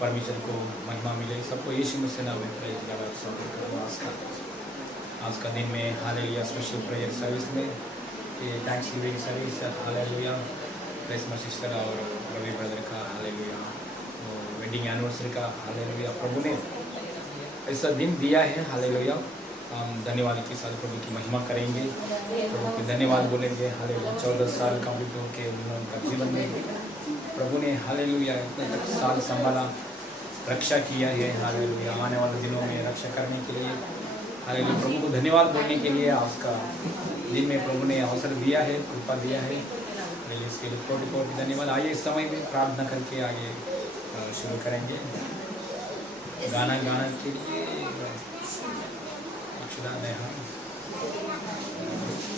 परमेश्वर को महिमा मिले। सबको यीशु मसीह नाम में प्रेज लगाकर आज का दिन में हालेलुया स्पेशल प्रेयर सर्विस में ये thanks giving service hallelujah Christmas sister और रवि ब्रदर का हालेलुया वेडिंग एनिवर्सरी का हालेलुया प्रभु ने ऐसा दिन दिया है हालेलुया। हम धन्यवाद के साथ प्रभु की महिमा करेंगे, प्रभु के धन्यवाद बोलेंगे हालेलुया। 14 साल कंप्लीट होकर उनका जीवन में प्रभु ने हालेलुया इतने तक साल संभाला, रक्षा किया है हालेलुया। आने वाले दिनों में रक्षा करने के लिए हालेलुया प्रभु को धन्यवाद बोलने के लिए आज का दिन में प्रभु ने अवसर दिया है, कृपा दिया है, इसके लिए कोटि कोटि धन्यवाद। आइए इस समय में प्रार्थना करके आगे शुरू करेंगे। गाना गाने के लिए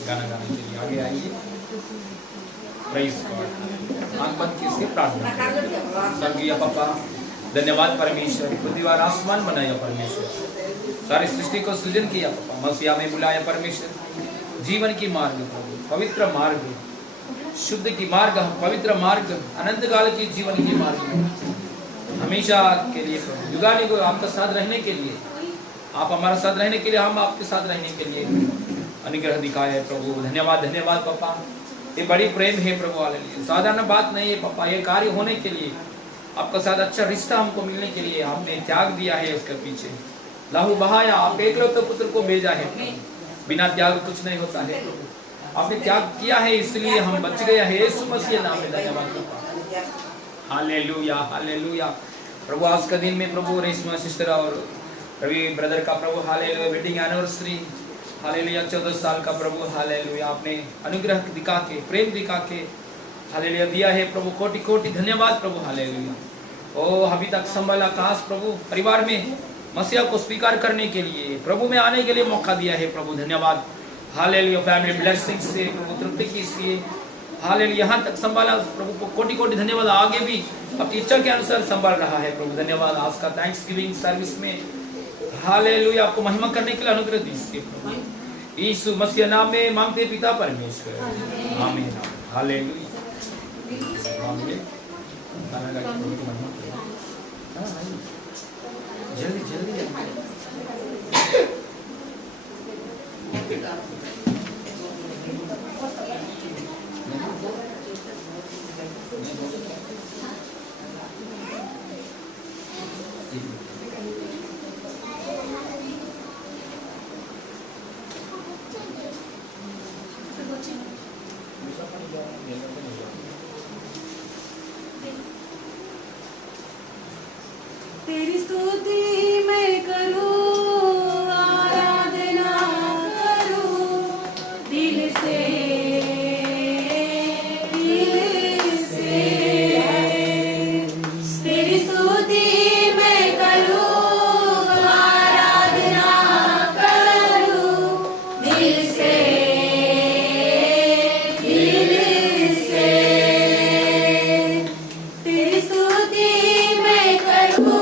गाना गाने के लिए आगे आइए। Praise God. आंख बंद कीजिए, प्रार्थना करेंगे। स्वर्गीय पापा धन्यवाद परमेश्वर, पृथ्वी और आसमान बनाया परमेश्वर, सारी सृष्टि को सृजन किया पापा, मसीहा में बुलाया परमेश्वर, जीवन की मार्ग प्रभु, पवित्र मार्ग, शुद्ध की मार्ग, पवित्र मार्ग, अनंत काल की जीवन की मार्ग हमेशा के लिए प्रभु, युगानी को आपका साथ रहने के लिए, आप हमारे साथ रहने के लिए, हम आपके साथ रहने के लिए अनुग्रह दिखाया है प्रभु। धन्यवाद धन्यवाद पापा, ये बड़ी प्रेम है प्रभु हालेलुया। साधारण बात नहीं है पापा, ये कार्य होने के लिए, आपका साथ अच्छा रिश्ता हमको मिलने के लिए आपने त्याग दिया है, उसके पीछे लहू बहाया, आप एकलौते पुत्र को भेजा है। बिना त्याग कुछ नहीं होता है, आपने त्याग किया है इसलिए हम बच गए हैं। यीशु मसीह नाम में धन्यवाद पापा, हालेलुया हालेलुया। प्रभु आज का दिन में प्रभु रेशमा सिस्टर और रवि ब्रदर का प्रभु हालेलुया वेडिंग एनिवर्सरी हालेलुया 14 साल का प्रभु हालेलुया, आपने अनुग्रह दिखा के, प्रेम दिखा के हालेलुया दिया है प्रभु। कोटि कोटि धन्यवाद प्रभु हालेलुया। ओ अभी तक संभाला काश प्रभु परिवार में मसीहा को स्वीकार करने के लिए, प्रभु में आने के लिए मौका दिया है प्रभु। धन्यवाद हालेलुया। फैमिली ब्लेसिंग्स से प्रभु तृप्ति कीजिए हालेलुया। यहाँ तक संभाला प्रभु को कोटि कोटि धन्यवाद। आगे भी अपनी इच्छा के अनुसार संभाल रहा है प्रभु। धन्यवाद। आज का थैंक्स गिविंग सर्विस में हालेलुया आपको महिमा करने के लिए अनुग्रह दीजिए प्रभु। यीशु मसीह नाम में मांगते पिता परमेश्वर, आमीन हालेलुया। जल्दी जल्दी तेरी स्तुति मैं करूं, आराधना करूं दिल से, दिल से। तेरी स्तुति मैं करूं, आराधना करूं दिल से, दिल से। तेरी स्तुति मैं करूं,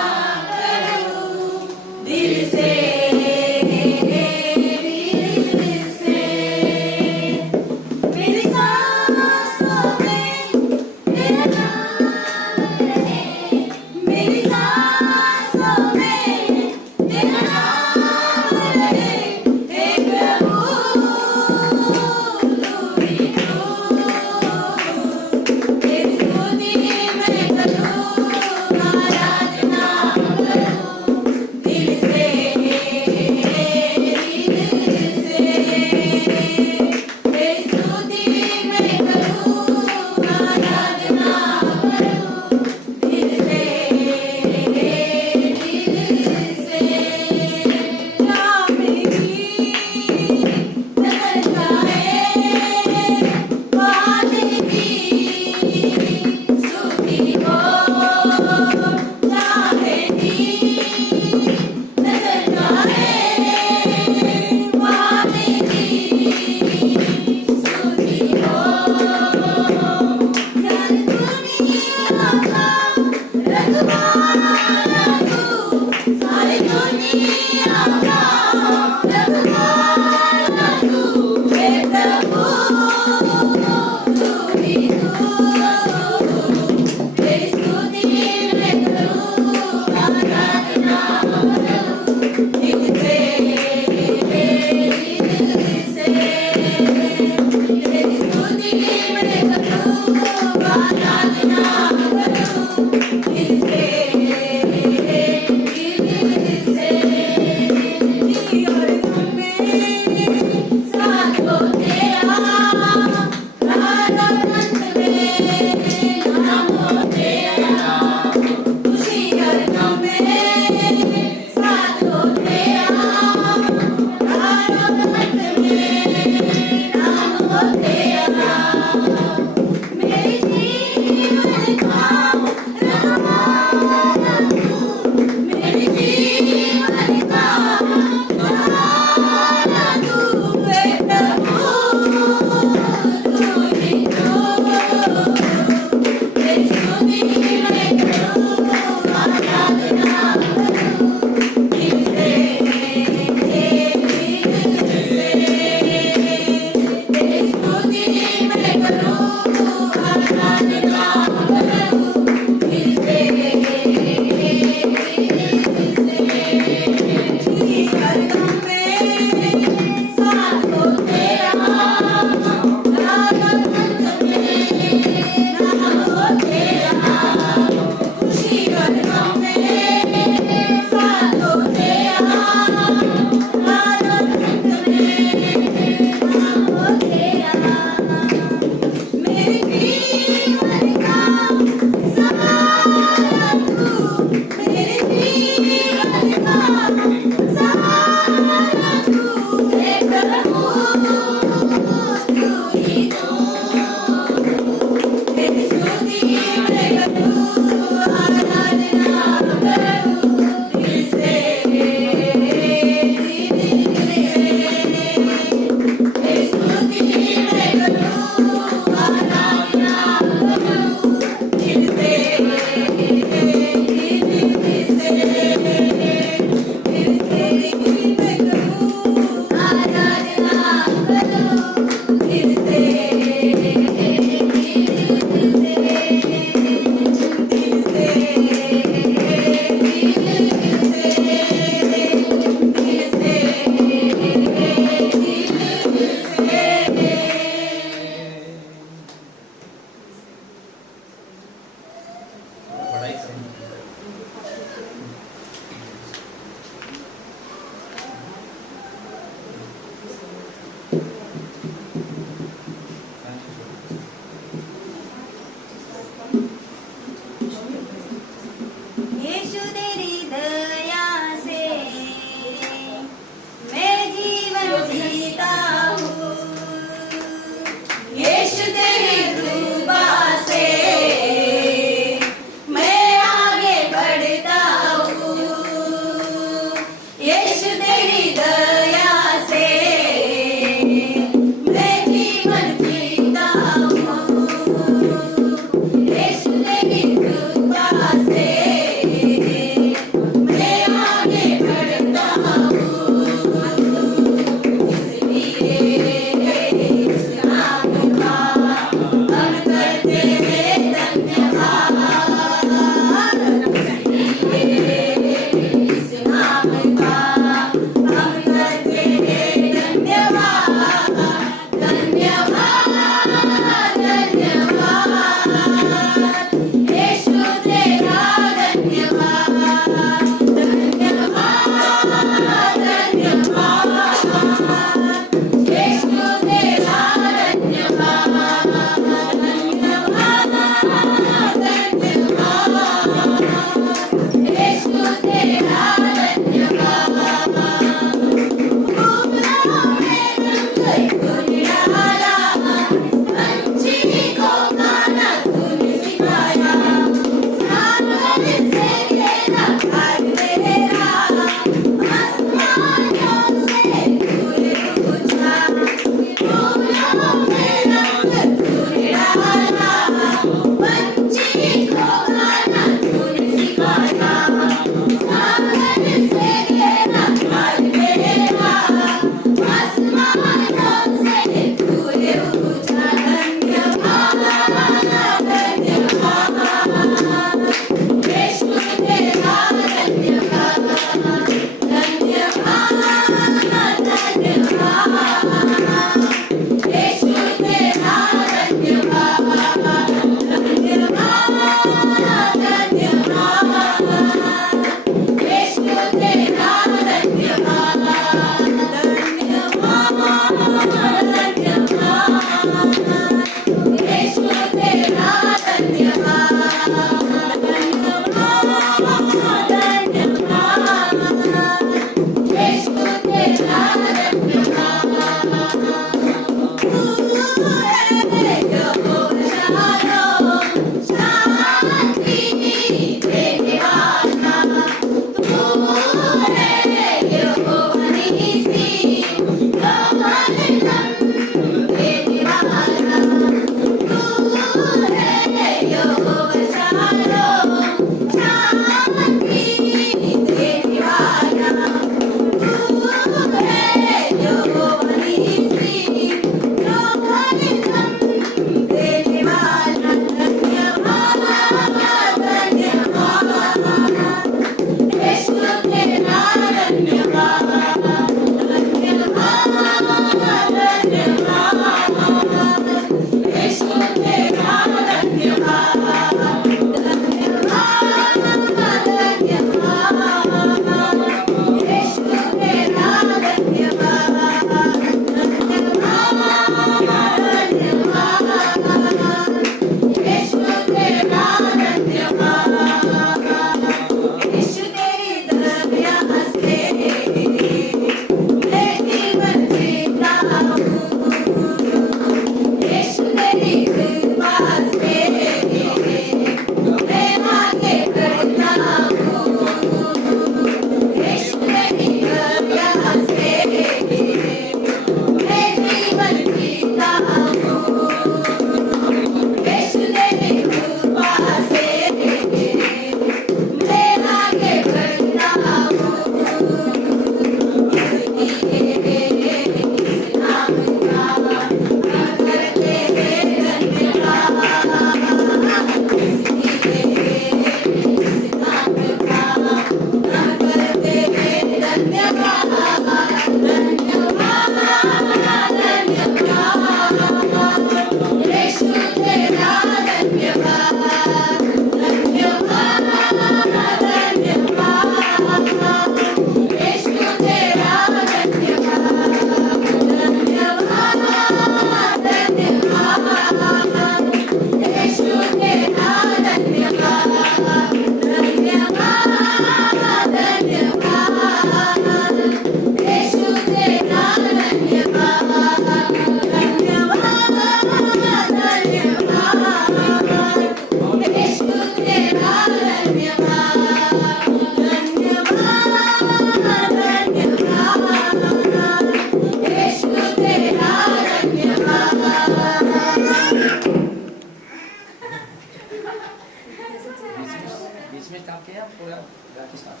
बीच में स्टार्ट किया पूरा गा के स्टार्ट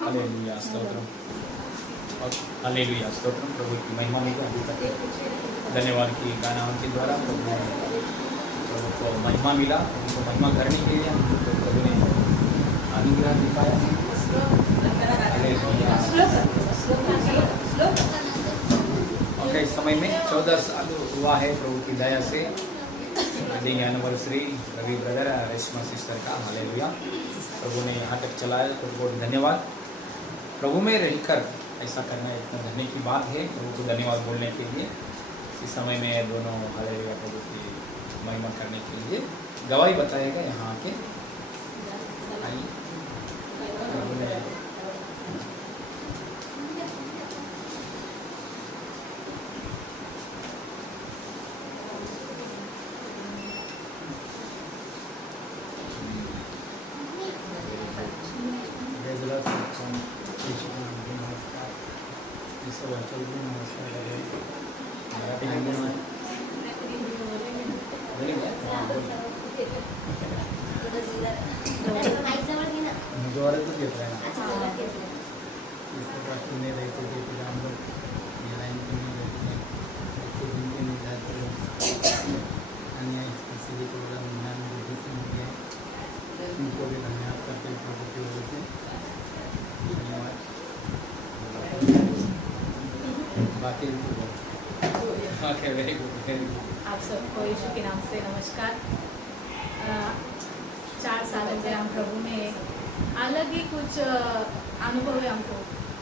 हालेलुया स्तोत्रम और हालेलुया स्तोत्रम। प्रभु की महिमा में अभी तक धन्यवाद की गाना के द्वारा प्रभु को महिमा मिला। प्रभु को महिमा करने के लिए हमको प्रभु ने अनुग्रह दिखाया। हालेलुया। और इस समय में 14 साल हुआ है प्रभु की दया से wedding anniversary Ravi brother Reshma sister का। हालेलुया। प्रभु ने यहाँ तक चलाया तो बहुत धन्यवाद। प्रभु में रहकर ऐसा करना इतना धन्य की बात है। प्रभु को धन्यवाद बोलने के लिए इस समय में दोनों हालेलुया प्रभु की महिमा करने के लिए गवाही बताएगा यहाँ के। आइए प्रभु ने जोरातच घेत आहे ना रहते थे फिर हम लोग ये लाइन में रहते थे दिन में जाते अन्य इसीलिए प्रोग्राम ज्ञान बुद्धि से हो गया। उनको भी धन्यवाद करते हैं प्रभु की वजह से। धन्यवाद। बाकी वेरी गुड। आप सबको यीशु के नाम से नमस्कार। 4 साल हो गए हम प्रभु में, अलग ही कुछ अनुभव है हमको।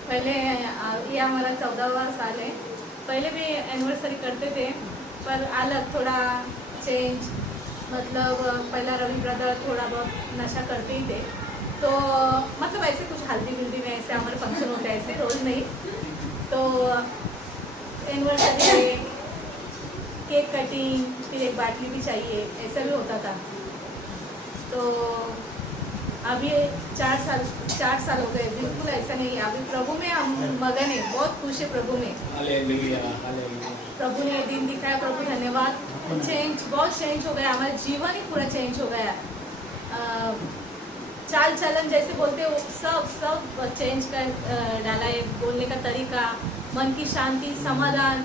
पहले ये हमारा 14वां साल है। पहले भी एनिवर्सरी करते थे पर अलग थोड़ा चेंज, मतलब पहला रवि ब्रदर थोड़ा बहुत नशा करते ही थे तो मतलब ऐसे कुछ हल्दी बुल्दी में ऐसे हमारे फंक्शन होते हैं, ऐसे रोज़ नहीं। तो एनिवर्सरी केक कटिंग फिर एक बाटली भी चाहिए, ऐसा भी होता था। तो अभी 4 साल हो गए, बिल्कुल ऐसा नहीं है। अभी प्रभु में हम मगन है, बहुत खुश है प्रभु में। Hallelujah hallelujah. प्रभु ने दिन दिखाया, प्रभु धन्यवाद। चेंज, बहुत चेंज हो गया, हमारा जीवन ही पूरा चेंज हो गया। चाल चलन जैसे बोलते हो सब चेंज कर डाला है। बोलने का तरीका, मन की शांति, समाधान,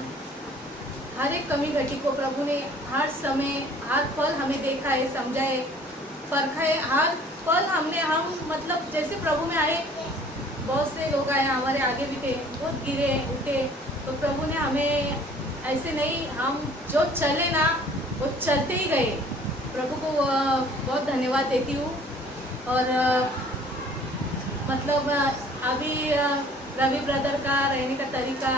हर एक कमी घटी को प्रभु ने हर समय हर पल हमें देखा है, समझा है, परखा है। हर पल हम मतलब जैसे प्रभु में आए, बहुत से लोग आए हमारे आगे भी थे, बहुत गिरे उठे, तो प्रभु ने हमें ऐसे नहीं, हम जो चले ना वो चलते ही गए। प्रभु को बहुत धन्यवाद देती हूँ। और मतलब अभी रवि ब्रदर का रहने का तरीका,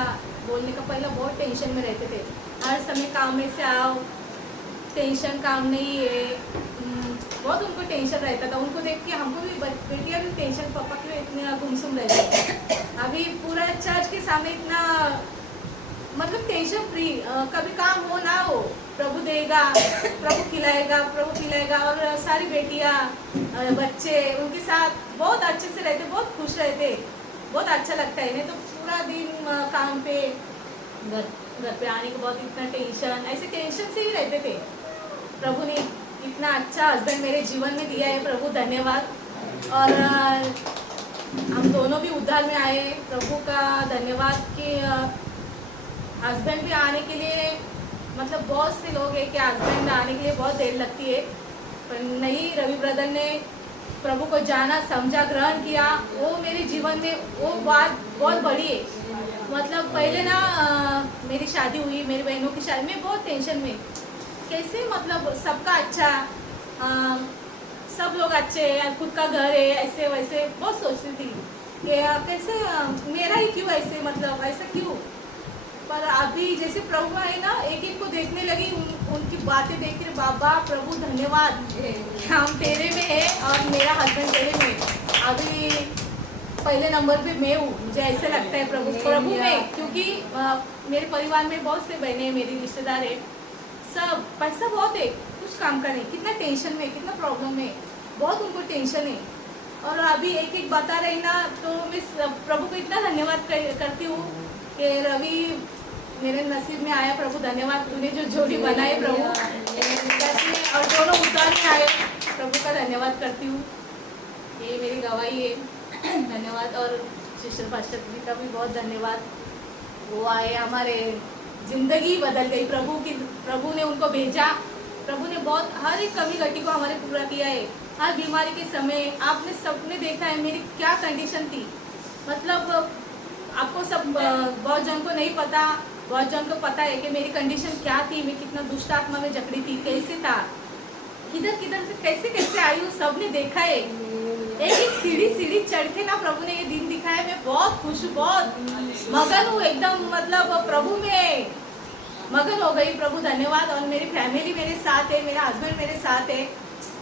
बोलने का, पहले बहुत टेंशन में रहते थे, हर समय काम में से आओ, टेंशन काम नहीं है, बहुत उनको टेंशन रहता था। उनको देख के हमको भी, बेटियाँ भी टेंशन, पापा के इतना गुमसुम रहते थे। अभी पूरा चर्च के सामने इतना मतलब टेंशन फ्री, कभी काम हो ना हो, प्रभु देगा, प्रभु खिलाएगा। और सारी बेटियाँ बच्चे उनके साथ बहुत अच्छे से रहते, बहुत खुश रहते, बहुत अच्छा लगता है। नहीं तो पूरा दिन काम पे, घर पे आने के बाद इतना टेंशन, ऐसे टेंशन से ही रहते थे। प्रभु ने इतना अच्छा हस्बैंड मेरे जीवन में दिया है, प्रभु धन्यवाद। और हम दोनों भी उद्धार में आए, प्रभु का धन्यवाद कि हस्बैंड भी आने के लिए, मतलब बहुत से लोग हैं कि हस्बैंड आने के लिए बहुत देर लगती है, पर नहीं, रवि ब्रदर ने प्रभु को जाना, समझा, ग्रहण किया, वो मेरे जीवन में वो बात बहुत बड़ी है। मतलब पहले ना मेरी शादी हुई, मेरी बहनों की शादी में बहुत टेंशन में, कैसे मतलब सबका अच्छा, सब लोग अच्छे हैं, खुद का घर है, ऐसे वैसे बहुत सोचती थी कि कैसे मेरा ही क्यों ऐसे, मतलब ऐसा क्यों। पर अभी जैसे प्रभु है ना, एक एक को देखने लगी, उनकी बातें देख के, बाबा प्रभु धन्यवाद, हम तेरे में है और मेरा हस्बैंड तेरे में। अभी पहले नंबर पे मैं हूँ, मुझे ऐसे लगता है प्रभु में, क्योंकि मेरे परिवार में बहुत से बहनें, मेरी रिश्तेदार है, सब पैसा बहुत है, कुछ काम का नहीं, कितना टेंशन में, कितना प्रॉब्लम में, बहुत उनको टेंशन है। और अभी एक एक बता रही ना, तो मैं प्रभु को इतना धन्यवाद करती हूँ कि रवि मेरे नसीब में आया प्रभु, धन्यवाद। तूने जो जोड़ी बनाई प्रभु, और दोनों उतार में आए, प्रभु का धन्यवाद करती हूँ। ये मेरी गवाही है, धन्यवाद। और सिस्टर पास्टर जी का भी बहुत धन्यवाद। वो आए, हमारे जिंदगी बदल गई। प्रभु ने उनको भेजा। प्रभु ने बहुत हर एक कमी घटी को हमारे पूरा किया है। हर बीमारी के समय आपने सबने देखा है मेरी क्या कंडीशन थी। मतलब आपको सब बहुत जन को नहीं पता, बहुत जन को पता है कि मेरी कंडीशन क्या थी, मैं कितना दुष्ट आत्मा में जकड़ी थी, कैसे था, किधर किधर से कैसे आई हूँ, सबने देखा है। एक सीढ़ी चढ़ के ना प्रभु ने ये दिन दिखाया। मैं बहुत खुश हूँ, बहुत मगन हूँ एकदम, मतलब प्रभु में मगन हो गई। प्रभु धन्यवाद। और मेरी फैमिली मेरे साथ है, मेरा हस्बैंड मेरे साथ है,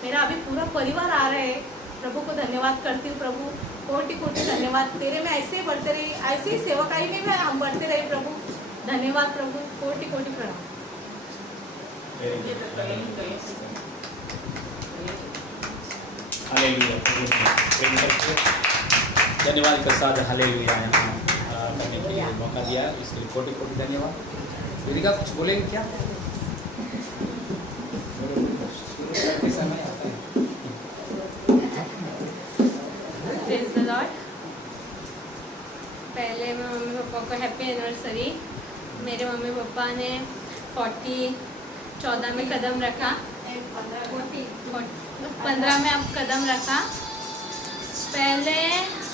मेरा अभी पूरा परिवार आ रहा है। प्रभु को धन्यवाद करती हूँ। प्रभु कोटि कोटि धन्यवाद। तेरे में ऐसे ही बढ़ते रही, ऐसे ही सेवकाई में हम बढ़ते रहे प्रभु। धन्यवाद प्रभु, कोटि कोटि प्रणाम। हालेलुया। धन्यवाद के साथ हालेलुया यहाँ करने के लिए मौका दिया, इसके लिए कोटि कोटि धन्यवाद। वेदिका कुछ बोलेंगे क्या? समय आता है। Praise the Lord. पहले मैं मम्मी पापा को हैप्पी एनिवर्सरी। मेरे मम्मी पापा ने 14 में कदम रखा, 15 में अब कदम रखा। पहले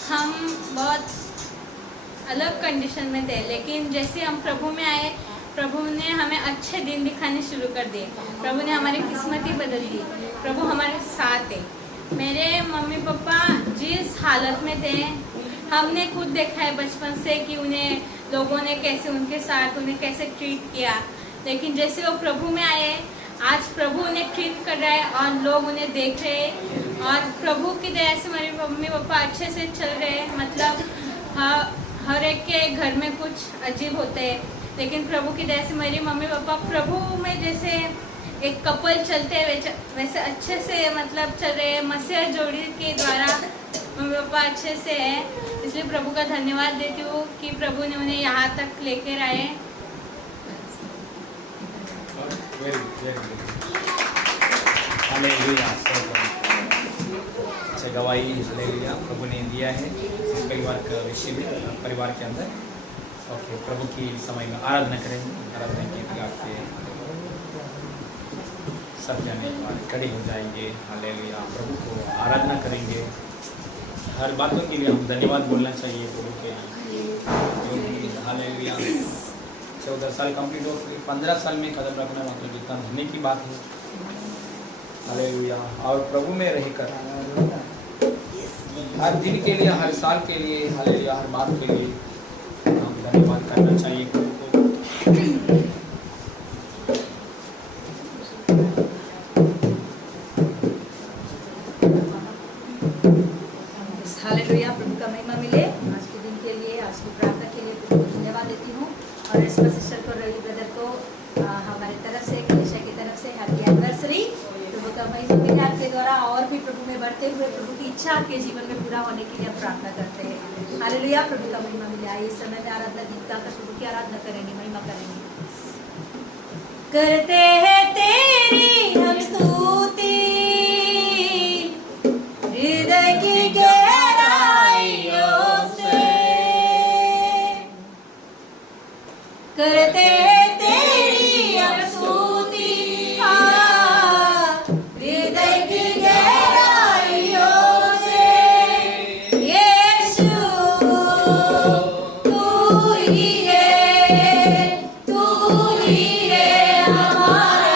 हम बहुत अलग कंडीशन में थे, लेकिन जैसे हम प्रभु में आए, प्रभु ने हमें अच्छे दिन दिखाने शुरू कर दिए। प्रभु ने हमारी किस्मत ही बदल दी। प्रभु हमारे साथ है। मेरे मम्मी पापा जिस हालत में थे, हमने खुद देखा है बचपन से कि उन्हें लोगों ने कैसे उनके साथ उन्हें कैसे ट्रीट किया। लेकिन जैसे वो प्रभु में आए, आज प्रभु उन्हें ट्रीट कर रहा है और लोग उन्हें देख रहे हैं। और प्रभु की दया से मेरे मम्मी पापा अच्छे से चल रहे हैं। मतलब हर एक के घर में कुछ अजीब होते हैं, लेकिन प्रभु की दया से मेरी मम्मी पापा प्रभु में जैसे एक कपल चलते हैं वैसे अच्छे से मतलब चल रहे हैं। मसीह जोड़ी के द्वारा मम्मी पापा अच्छे से है, इसलिए प्रभु का धन्यवाद देती हूँ कि प्रभु ने उन्हें यहाँ तक लेकर आए। अच्छा गवाही हालेलुया प्रभु ने दिया है इस परिवार का विषय में, परिवार के अंदर। ओके, प्रभु की समय में आराधना करेंगे। आराधना के लिए आपके सब जाने के बाद खड़े हो जाएंगे। हालेलुया, प्रभु को आराधना करेंगे। हर बातों के लिए हम धन्यवाद बोलना चाहिए प्रभु के लिए। हालेलुया, 14 साल कंप्लीट हो गए, 15 साल में कदम रखना मतलब कितना धन्य की बात है। हालेलुया, और प्रभु में रहकर हर दिन के लिए, हर साल के लिए, हालेलुया, हर बात के लिए हम धन्यवाद करना चाहिए प्रभु को। हालेलुया, प्रभु का महिमा मिले। आज के दिन के लिए, आज की प्रार्थना के लिए प्रभु को धन्यवाद देती हूँ। और रेशमा सिस्टर को, रवि ब्रदर को हमारे तरफ से, कलिशा की तरफ से हैप्पी एनिवर्सरी। प्रभु का महिमा मिले आपके द्वारा, और भी प्रभु में बढ़ते हुए प्रभु की इच्छा आपके जीवन में पूरा होने के लिए हम प्रार्थना करते हैं। हालेलुया, प्रभु का महिमा मिले। आइए इस समय में आराधना गीत गाकर प्रभु की आराधना करेंगे, महिमा करेंगे। करते हैं तेरी हम स्तुति हृदय की गहराइयों से, करते हैं तेरी हम स्तुति हृदय की गहराइयों से। यीशु तू ही है हमारा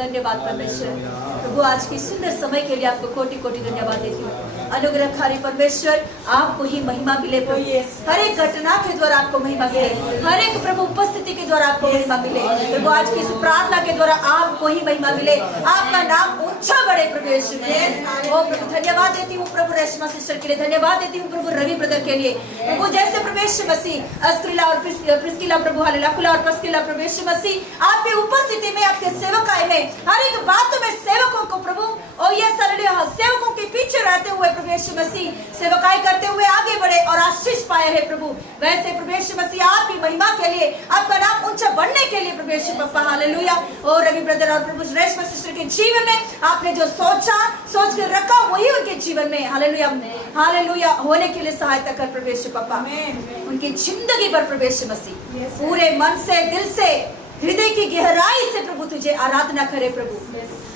धन्यवाद परमेश्वर। प्रभु आज की सुंदर समय के लिए आपको कोटि कोटि धन्यवाद देती हूँ। अनुग्रहकारी परमेश्वर आपको ही महिमा मिले प्रभु। हर एक घटना के द्वारा आपको महिमा मिले, हर एक प्रभु उपस्थिति के द्वारा आपको महिमा मिले प्रभु। आज की इस प्रार्थना के द्वारा आपको ही महिमा मिले, आपका नाम ऊंचा बढ़े प्रभु यीशु में। ओ प्रभु धन्यवाद देती हूँ प्रभु रेशमा सिस्टर के लिए, धन्यवाद देती हूँ प्रभु रवि ब्रदर के लिए प्रभु। जैसे प्रभु यीशु मसीह अस्क्रिला और प्रिस्किला प्रभु हालेलुया और प्रिस्किला प्रभु यीशु मसीह आपकी उपस्थिति में, आपके सेवकाई में, हर एक बातों में सेवकों को प्रभु और ये सेवकों के पीछे रहते हुए प्रभु यीशु मसीह सेवकाई करते हुए आगे बढ़े और आशीष पाए है प्रभु। वैसे प्रभु यीशु मसीह आपकी महिमा के लिए, आपका नाम ऊंचा बढ़ने के लिए प्रभु यीशु पप्पा हालेलुया और रवि ब्रदर और प्रभु रेशमा सिस्टर के जीवन में आपने जो सोच कर रखा वही उनके जीवन में हालेलुया हालेलुया होने के लिए सहायता कर प्रभु यीशु पप्पा। उनकी जिंदगी पर प्रभु यीशु मसीह पूरे मन से, दिल से, हृदय की गहराई से प्रभु तुझे आराधना करे प्रभु।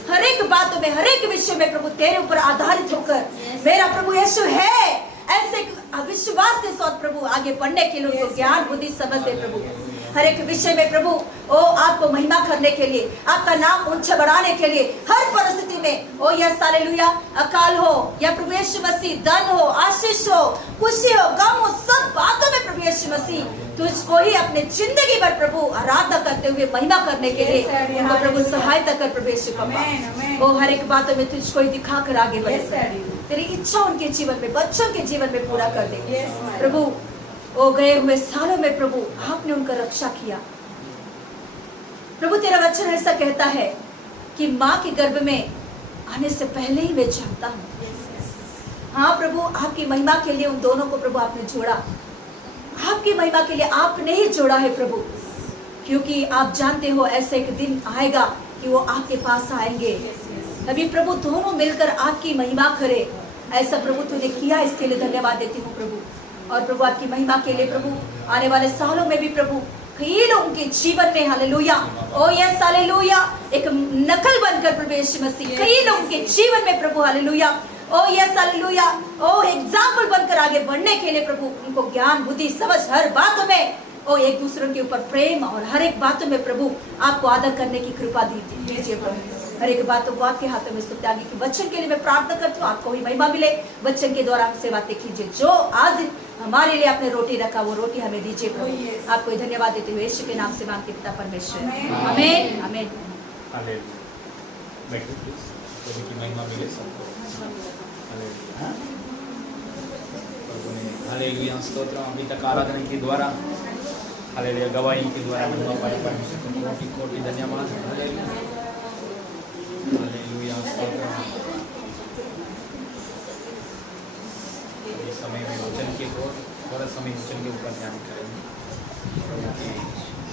हर एक बातों में, हर एक विषय में प्रभु तेरे ऊपर आधारित होकर मेरा प्रभु यीशु है ऐसे विश्वास के साथ प्रभु आगे बढ़ने के लिए उनको ज्ञान बुद्धि समझ दे प्रभु। हर एक विषय में प्रभु ओ आपको महिमा करने के लिए, आपका नाम ऊंचा बढ़ाने के लिए, हर परिस्थिति में ओ यस हालेलुया, अकाल हो या प्रभु यीशु मसीह, धन हो, आशीष हो, खुशी हो, गम हो, सब बातों में प्रभु यीशु मसीह तुझको ही अपने जिंदगी भर प्रभु आराधना करते हुए महिमा करने के लिए उनको प्रभु सहायता कर प्रभु यीशु पप्पा। ओ हर एक बातों में तुझको ही दिखाकर आगे बढ़े, तेरी इच्छा उनके जीवन में, बच्चों के जीवन में पूरा कर दे प्रभु। ओ गए हुए सालों में प्रभु आपने उनका रक्षा किया प्रभु। तेरा वचन ऐसा कहता है कि माँ के गर्भ में आने से पहले ही मैं जानता हूँ। हाँ प्रभु, आपकी महिमा के लिए उन दोनों को प्रभु आपने जोड़ा, आपकी महिमा के लिए आपने ही जोड़ा है प्रभु, क्योंकि आप जानते हो ऐसा एक दिन आएगा कि वो आपके पास आएंगे अभी प्रभु दोनों मिलकर आपकी महिमा करे। ऐसा प्रभु तूने किया, इसके लिए धन्यवाद देती हूँ प्रभु। और प्रभु आपकी महिमा के लिए प्रभु आने वाले सालों में भी प्रभु कई लोगों के जीवन में हालेलुया, ओ यस हालेलुया, एक नकल बनकर प्रभु यीशु मसीह कई लोगों के जीवन में प्रभु हालेलुया, ओ यस हालेलुया, ओ एग्जाम्पल बनकर आगे बढ़ने के लिए प्रभु उनको ज्ञान बुद्धि समझ हर बात में, ओ एक दूसरे के ऊपर प्रेम और हर एक बातों में प्रभु आपको आदर करने की कृपा दीजिए प्रभु। हर एक बातों को आपके हाथों में सुनते आगे की वचन के लिए मैं प्रार्थना करती हूँ, आपको ही महिमा मिले। वचन के द्वारा हमसे बातें कीजिए, जो आज हमारे लिए आपने रोटी रखा वो रोटी हमें दीजिए प्रभु। आपको ही धन्यवाद देते हुए यीशु के नाम से मांगते पिता परमेश्वर, आमीन आमीन। हालेलुया। बैठो प्लीज, प्रभु की महिमा मिले सबको। हालेलुया। प्रभु ने हालेलुया स्तोत्र। अभी तक आराधना के द्वारा हालेलुया गवाही के द्वारा महिमा पाया परमेश्वर को कोटि कोटि धन्यवाद। हालेलुया हालेलुया स्तोत्र। इस समय में वचन के ऊपर थोड़ा समय वचन के ऊपर ध्यान करेंगे प्रभु की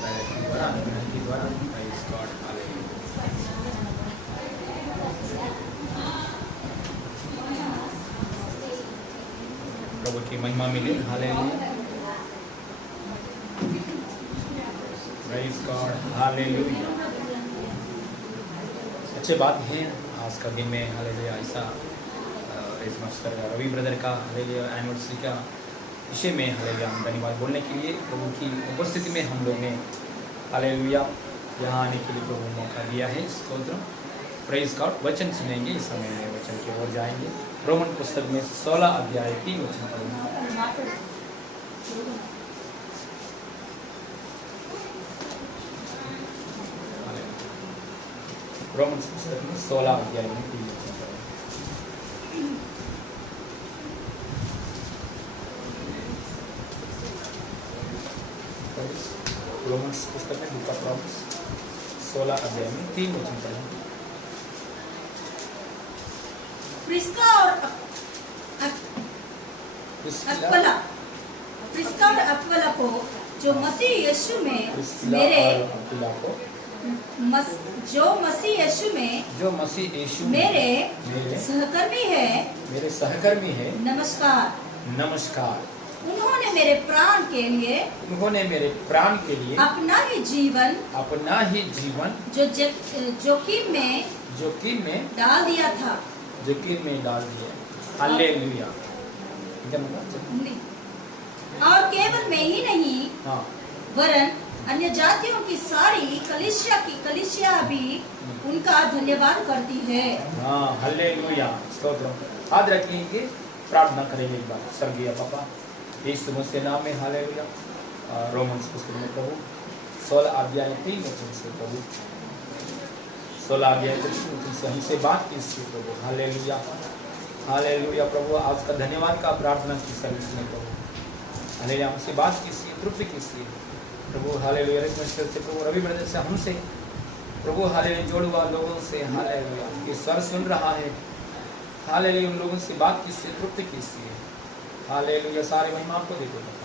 दया के द्वारा, अनुग्रह के द्वारा। Praise God. हालेलुया। प्रभु की महिमा मिले। हालेलुया। Praise God. हालेलुया। अच्छी बात है आज का दिन में हालेलुया ऐसा इस मास्टर रवि ब्रदर का हालेलुया एनिवर्सरी का विषय में हालेलुया हम धन्यवाद बोलने के लिए प्रभु की उपस्थिति में हम लोग ने हालेलुया यहाँ आने के लिए प्रभु मौका दिया है। स्तोत्र। Praise God. वचन सुनेंगे इस समय में, वचन की ओर जाएंगे। रोमन पुस्तक में 16 अध्याय 3 वचन पढ़ेंगे। रोमन पुस्तक में 16 अध्याय में 3 वचन पढ़ेंगे। रोमन पुस्तक में बुक ऑफ रोमन्स 16 अध्याय में 3 वचन पढ़ेंगे। प्रिस्का और अक्विला, प्रिस्का और अक्विला को जो मसीह यीशु में मेरे जो मसीह यीशु में मेरे सहकर्मी है, मेरे सहकर्मी है, नमस्कार। नमस्कार। उन्होंने मेरे प्राण के लिए अपना ही जीवन जोखिम में डाल दिया था। हालेलुया। और केवल मैं ही नहीं, हाँ, वरन अन्य जातियों की सारी कलीसिया भी उनका धन्यवाद करती है। हाँ, हालेलुया। स्तोत्र। याद रखिए, प्रार्थना करेंगे एक बार। स्वर्गीय पापा यीशु मसीह नाम में हालेलुया। रोमन्स पुस्तक में प्रभु 16 अध्याय 3 वचन से प्रभु 16 अध्याय 3 वचन से हमसे बात कीजिए प्रभु। Hallelujah hallelujah. प्रभु आज का धन्यवाद का प्रार्थना की सर्विस में प्रभु हालेलुया हमसे बात कीजिए, तृप्ति कीजिए प्रभु। हालेलुया। से प्रभु रवि ब्रदर से हमसे प्रभु हालेलुया जोड़ुआ लोगों से हालेलुया ये स्वर सुन रहा है। हालेलुया उन लोगों से बात कीजिए, तृप्ति कीजिए। हालेलुया। सारे महिमा आपको देते हैं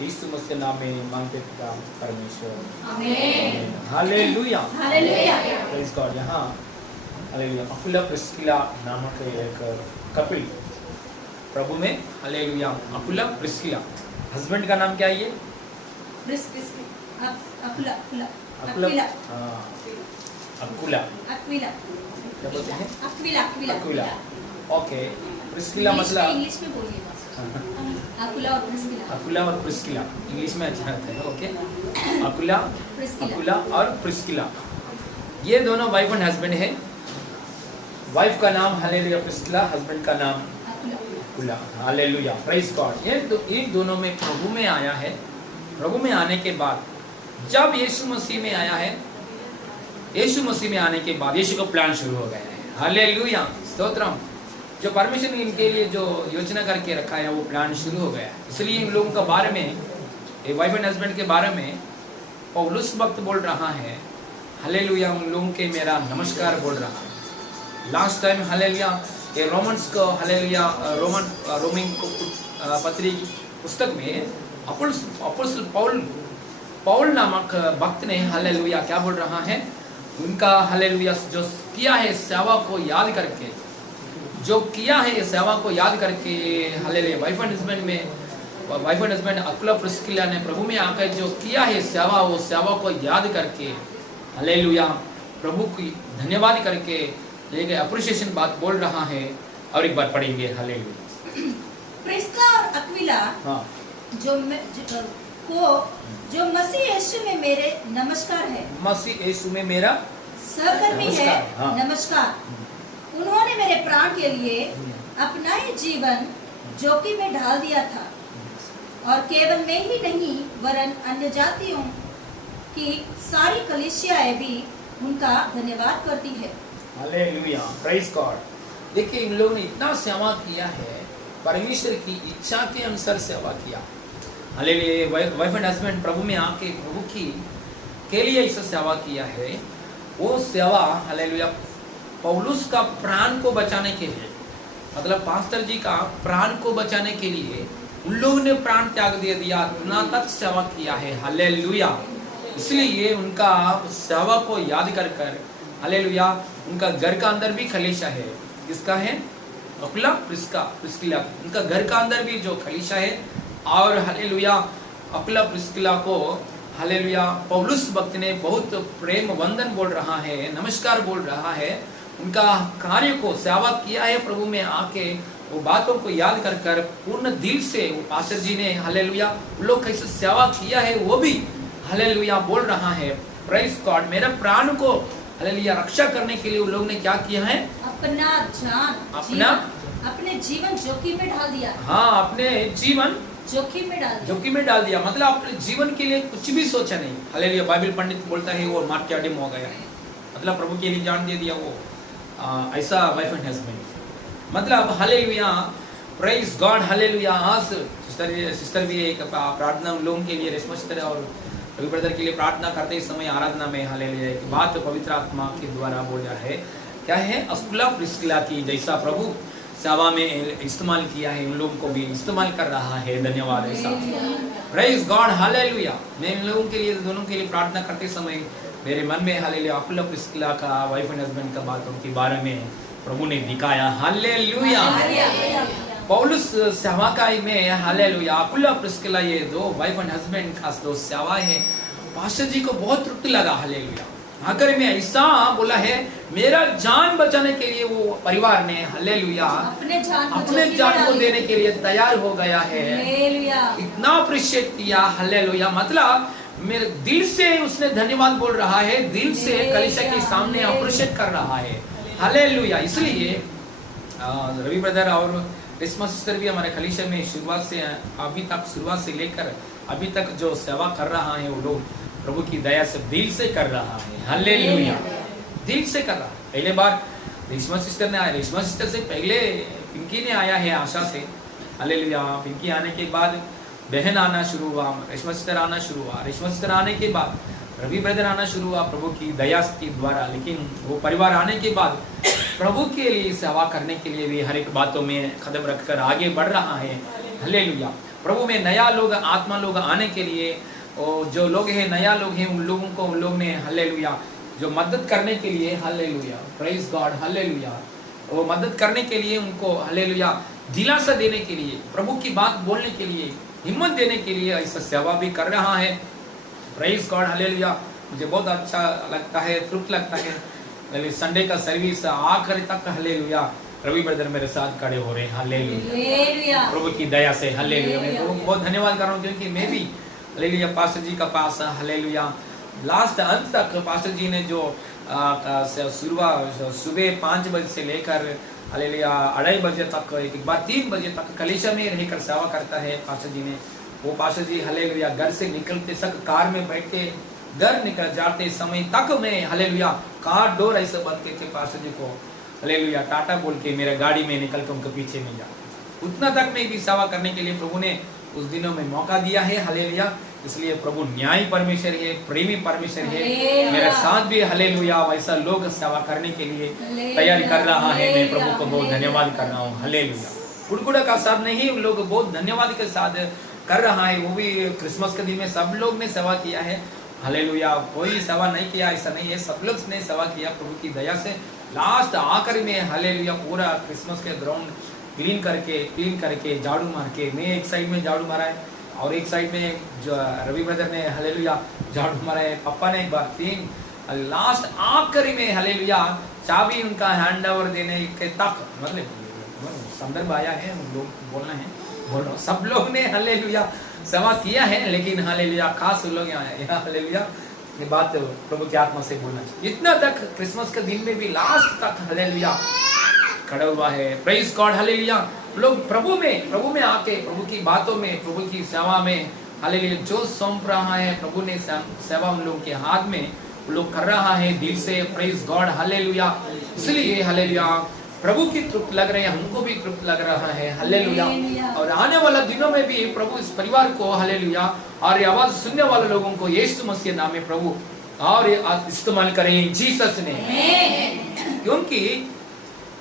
यीशु मसीह नाम में मांगते पिता परमेश्वर, आमीन। Hallelujah hallelujah. Praise God. यहाँ हालेलुया अकुला प्रिस्किला नामक एक कपिल प्रभु में हालेलुया। अकुला प्रिस्किला, हस्बैंड का नाम क्या है? ये अकुला क्या बोलते हैं? अक्विला। ओके। प्रिस्किला मतलब इंग्लिश में बोलिए। अकुला और प्रिस्किला इंग्लिश में अच्छा रहता है। ओके। अकुला और प्रिस्किला ये दोनों वाइफ एंड हस्बैंड है। वाइफ का नाम हालेलुया प्रिस्किला, हस्बैंड का नाम अकुला। हालेलुया। Praise God. ये एक दोनों में प्रभु में आया है। प्रभु में आने के बाद जब यीशु मसीह में आया है, यीशु मसीह में आने के बाद यीशु का प्लान शुरू हो गया है। हालेलुया। स्तोत्रम। जो परमेश्वर ने इनके लिए जो योजना करके रखा है वो प्लान शुरू हो गया। इसलिए इन लोगों के बारे में, एक वाइफ एंड हस्बैंड के बारे में पौलुस भक्त बोल रहा है हालेलुया उन लोगों के मेरा नमस्कार बोल रहा है। लास्ट टाइम हालेलुया ये रोमन्स को हालेलुया रोमिंग पत्री पुस्तक में अपोस्टल पौल नामक भक्त ने हालेलुया क्या बोल रहा है? उनका हालेलुया जो किया है सेवा को याद करके, जो किया है सेवा को याद करके hallelujah wife and husband Akula Priscilla ने प्रभु में आकर जो किया है सेवा, वो सेवा को याद करके हालेलुया प्रभु की धन्यवाद करके लेके अप्रिशिएशन बात बोल रहा है। और एक बार पढ़ेंगे हालेलुया। प्रिस्का और अक्विला हाँ जो मसीह यीशु में मेरे नमस्कार है, मसीह यीशु में मेरा सहकर्मी है, नमस्कार, हाँ। नमस्कार। उन्होंने मेरे प्राण के लिए अपना ही जीवन जोखिम में ढाल दिया था, और केवल मैं ही नहीं वरन अन्य जातियों की सारी कलीसियाएं भी उनका धन्यवाद करती है। Hallelujah, praise God. देखिए इन लोगों ने इतना सेवा किया है, परमेश्वर की इच्छा के अनुसार सेवा किया। हालेलुया, वाइफ एंड हस्बैंड प्रभु में आके प्रभु की के लिए ऐसा सेवा किया है। वो सेवा हालेलुया पौलुस का प्राण को बचाने के लिए, मतलब पास्टर जी का प्राण को बचाने के लिए उन लोगों ने प्राण त्याग दे दिया, इतना तक सेवा किया है। हालेलुया, इसलिए उनका सेवा को याद कर कर हालेलुया उनका घर का अंदर भी कलीसिया है। किसका है? अकुला प्रिस्किला, उनका घर का अंदर भी जो कलीसिया है। और हालेलुया अकुला प्रिस्किला को हालेलुया पौलुस भक्त ने बहुत प्रेम वंदन बोल रहा है, नमस्कार बोल रहा है। उनका कार्य को सेवा किया है प्रभु में आके, वो बातों को याद कर कर पूर्ण दिल से वो पास्टर जी ने हालेलुया लोग कैसे सेवा किया है वो भी हालेलुया बोल रहा है। प्रेज गॉड, मेरे प्राण को हालेलुया रक्षा करने के लिए उन लोग ने क्या किया है? अपने जीवन जोखिम में डाल दिया। हाँ, अपने जीवन जोखिम में डाल दिया, मतलब अपने जीवन के लिए कुछ भी सोचा नहीं। हालेलुया, बाइबल पंडित बोलता है वो मार्टियरडम हो गया है, मतलब प्रभु के लिए जान दे दिया वो। ऐसा वाइफ एंड हस्बैंड, मतलब हालेलुया प्रेज गॉड। हालेलुया, आज सिस्टर भी एक प्रार्थना उन लोगों के लिए रेशमा सिस्टर और रवि ब्रदर के लिए प्रार्थना करते इस समय आराधना में हालेलुया एक बात पवित्र आत्मा के द्वारा बोला है। क्या है? अकुला प्रिस्किला की जैसा प्रभु सेवा में इस्तेमाल किया है, उन लोगों को भी इस्तेमाल कर रहा है। धन्यवाद ऐसा। Praise God, hallelujah. मैं इन लोगों के लिए, दोनों के लिए प्रार्थना करते समय मेरे मन में हालेलुया अकुला प्रिस्किला का वाइफ एंड हस्बैंड का बात उनके बारे में प्रभु ने दिखाया। हालेलुया। पौलुस सेवा का में हालेलुया अकुला प्रिस्किला ये दो वाइफ एंड हस्बैंड का दो सेवा है। पास्टर जी को बहुत तृप्ति लगा। हालेलुया, आखिर में ऐसा बोला है, मेरा जान बचाने के लिए वो परिवार ने हालेलुया अपने जान को देने के लिए तैयार हो गया है। इतना अप्रिशिएट किया। हालेलुया, मतलब मेरे दिल से उसने धन्यवाद बोल रहा है, दिल से कलीसिया के सामने अप्रिशिएट कर रहा है। हालेलुया, इसलिए रवि ब्रदर और रेशमा सिस्टर भी हमारे कलीसिया में शुरुआत से लेकर अभी तक जो सेवा कर रहा है वो लोग प्रभु की दया से दिल से कर रहा है। हालेलुया, दिल से कर रहा है। पहले बार रेशमा सिस्टर ने आया, रेशमा सिस्टर से पहले पिंकी ने आया है आशा से। हालेलुया, पिंकी आने के बाद बहन आना शुरू हुआ, रेशमा सिस्टर आना शुरू हुआ, रेशमा सिस्टर आने के बाद रवि ब्रदर आना शुरू हुआ प्रभु की दया के द्वारा। लेकिन वो परिवार आने के बाद प्रभु के लिए सेवा करने के लिए भी हर एक बातों में कदम रखकर आगे बढ़ रहा है। हालेलुया, प्रभु में नया लोग आत्मा लोग आने के लिए, और जो लोग हैं नया लोग हैं उन लोगों को उन लोग ने हालेलुया जो मदद करने के लिए, हालेलुया प्रेज गॉड, हालेलुया वो मदद करने के लिए उनको हालेलुया दिलासा देने के लिए, प्रभु की बात बोलने के लिए, हिम्मत देने के लिए ऐसा सेवा भी कर रहा है। Praise God, hallelujah. मुझे बहुत अच्छा लगता है, तृप्त लगता है। संडे का सर्विस आखिर तक हालेलुया रवि ब्रदर मेरे साथ खड़े हो रहे हैं। हालेलुया, प्रभु की दया से। हालेलुया, मैं प्रभु को बहुत धन्यवाद कर रहा हूँ क्योंकि मैं भी हालेलुया पास्टर जी का पास हालेलुया लास्ट अंत तक पास्टर जी ने जो सुबह 5 बजे से लेकर हालेलुया 2:30 बजे तक, एक बार 3 बजे तक कलीसिया में रहकर सेवा करता है पास्टर जी ने। वो पास्टर जी हालेलुया घर से निकलते तक, कार में बैठ के घर निकल जाते समय तक मैं हालेलुया कार डोर ऐसे बंद के थे पास्टर जी को हालेलुया टाटा बोल के मेरे गाड़ी में निकल के उनके पीछे नहीं जाता। उतना तक में भी सेवा करने के लिए प्रभु ने उस दिनों में मौका दिया है। हालेलुया, इसलिए प्रभु न्यायी परमेश्वर है, प्रेमी परमेश्वर है। मेरे साथ भी हालेलुया वैसा लोग सेवा करने के लिए तैयारी कर रहा है। मैं प्रभु को बहुत धन्यवाद कर रहा हूँ। हालेलुया, कुड़कुड़ा का साथ नहीं, लोग बहुत धन्यवाद के साथ कर रहा है। वो भी क्रिसमस के दिन में सब लोग ने सेवा किया है। हालेलुया। कोई सेवा नहीं किया ऐसा नहीं है, सब लोग ने सेवा किया प्रभु की दया से। लास्ट आखिर में हालेलुया पूरा क्रिसमस के ग्राउंड क्लीन करके झाड़ू मार के, मैं एक साइड में झाड़ू मारा है और एक साइड में जो रवि ब्रदर ने हालेलुया झाड़ू मारा है, पापा ने एक बार, 3 लास्ट आखिरी में हालेलुया चाबी उनका हैंड ओवर देने के तक, मतलब संदर्भ आया है, हम लोग बोलना है, बोल रहा हूँ, सब लोग ने हालेलुया सेवा किया है, लेकिन हालेलुया खास लोग यहाँ हालेलुया ये बात प्रभु की आत्मा से बोलना चाहिए। इतना तक क्रिसमस के दिन में भी लास्ट तक हालेलुया खड़ा हुआ है। Praise God hallelujah. लोग प्रभु में आके प्रभु की बातों में, प्रभु की सेवा में हालेलुया जो सौंप रहा है, प्रभु ने सेवा उन लोगों के हाथ में वो लोग कर रहा है दिल से। Praise God hallelujah. इसलिए हालेलुया प्रभु की तृप्त लग रहे हैं, हमको भी तृप्त लग रहा है हालेलुया। और आने वाला दिनों में भी प्रभु इस परिवार को हालेलुया और ये आवाज सुनने वाले लोगों को यीशु मसीह नाम में प्रभु और इस्तेमाल करें जीसस ने। क्योंकि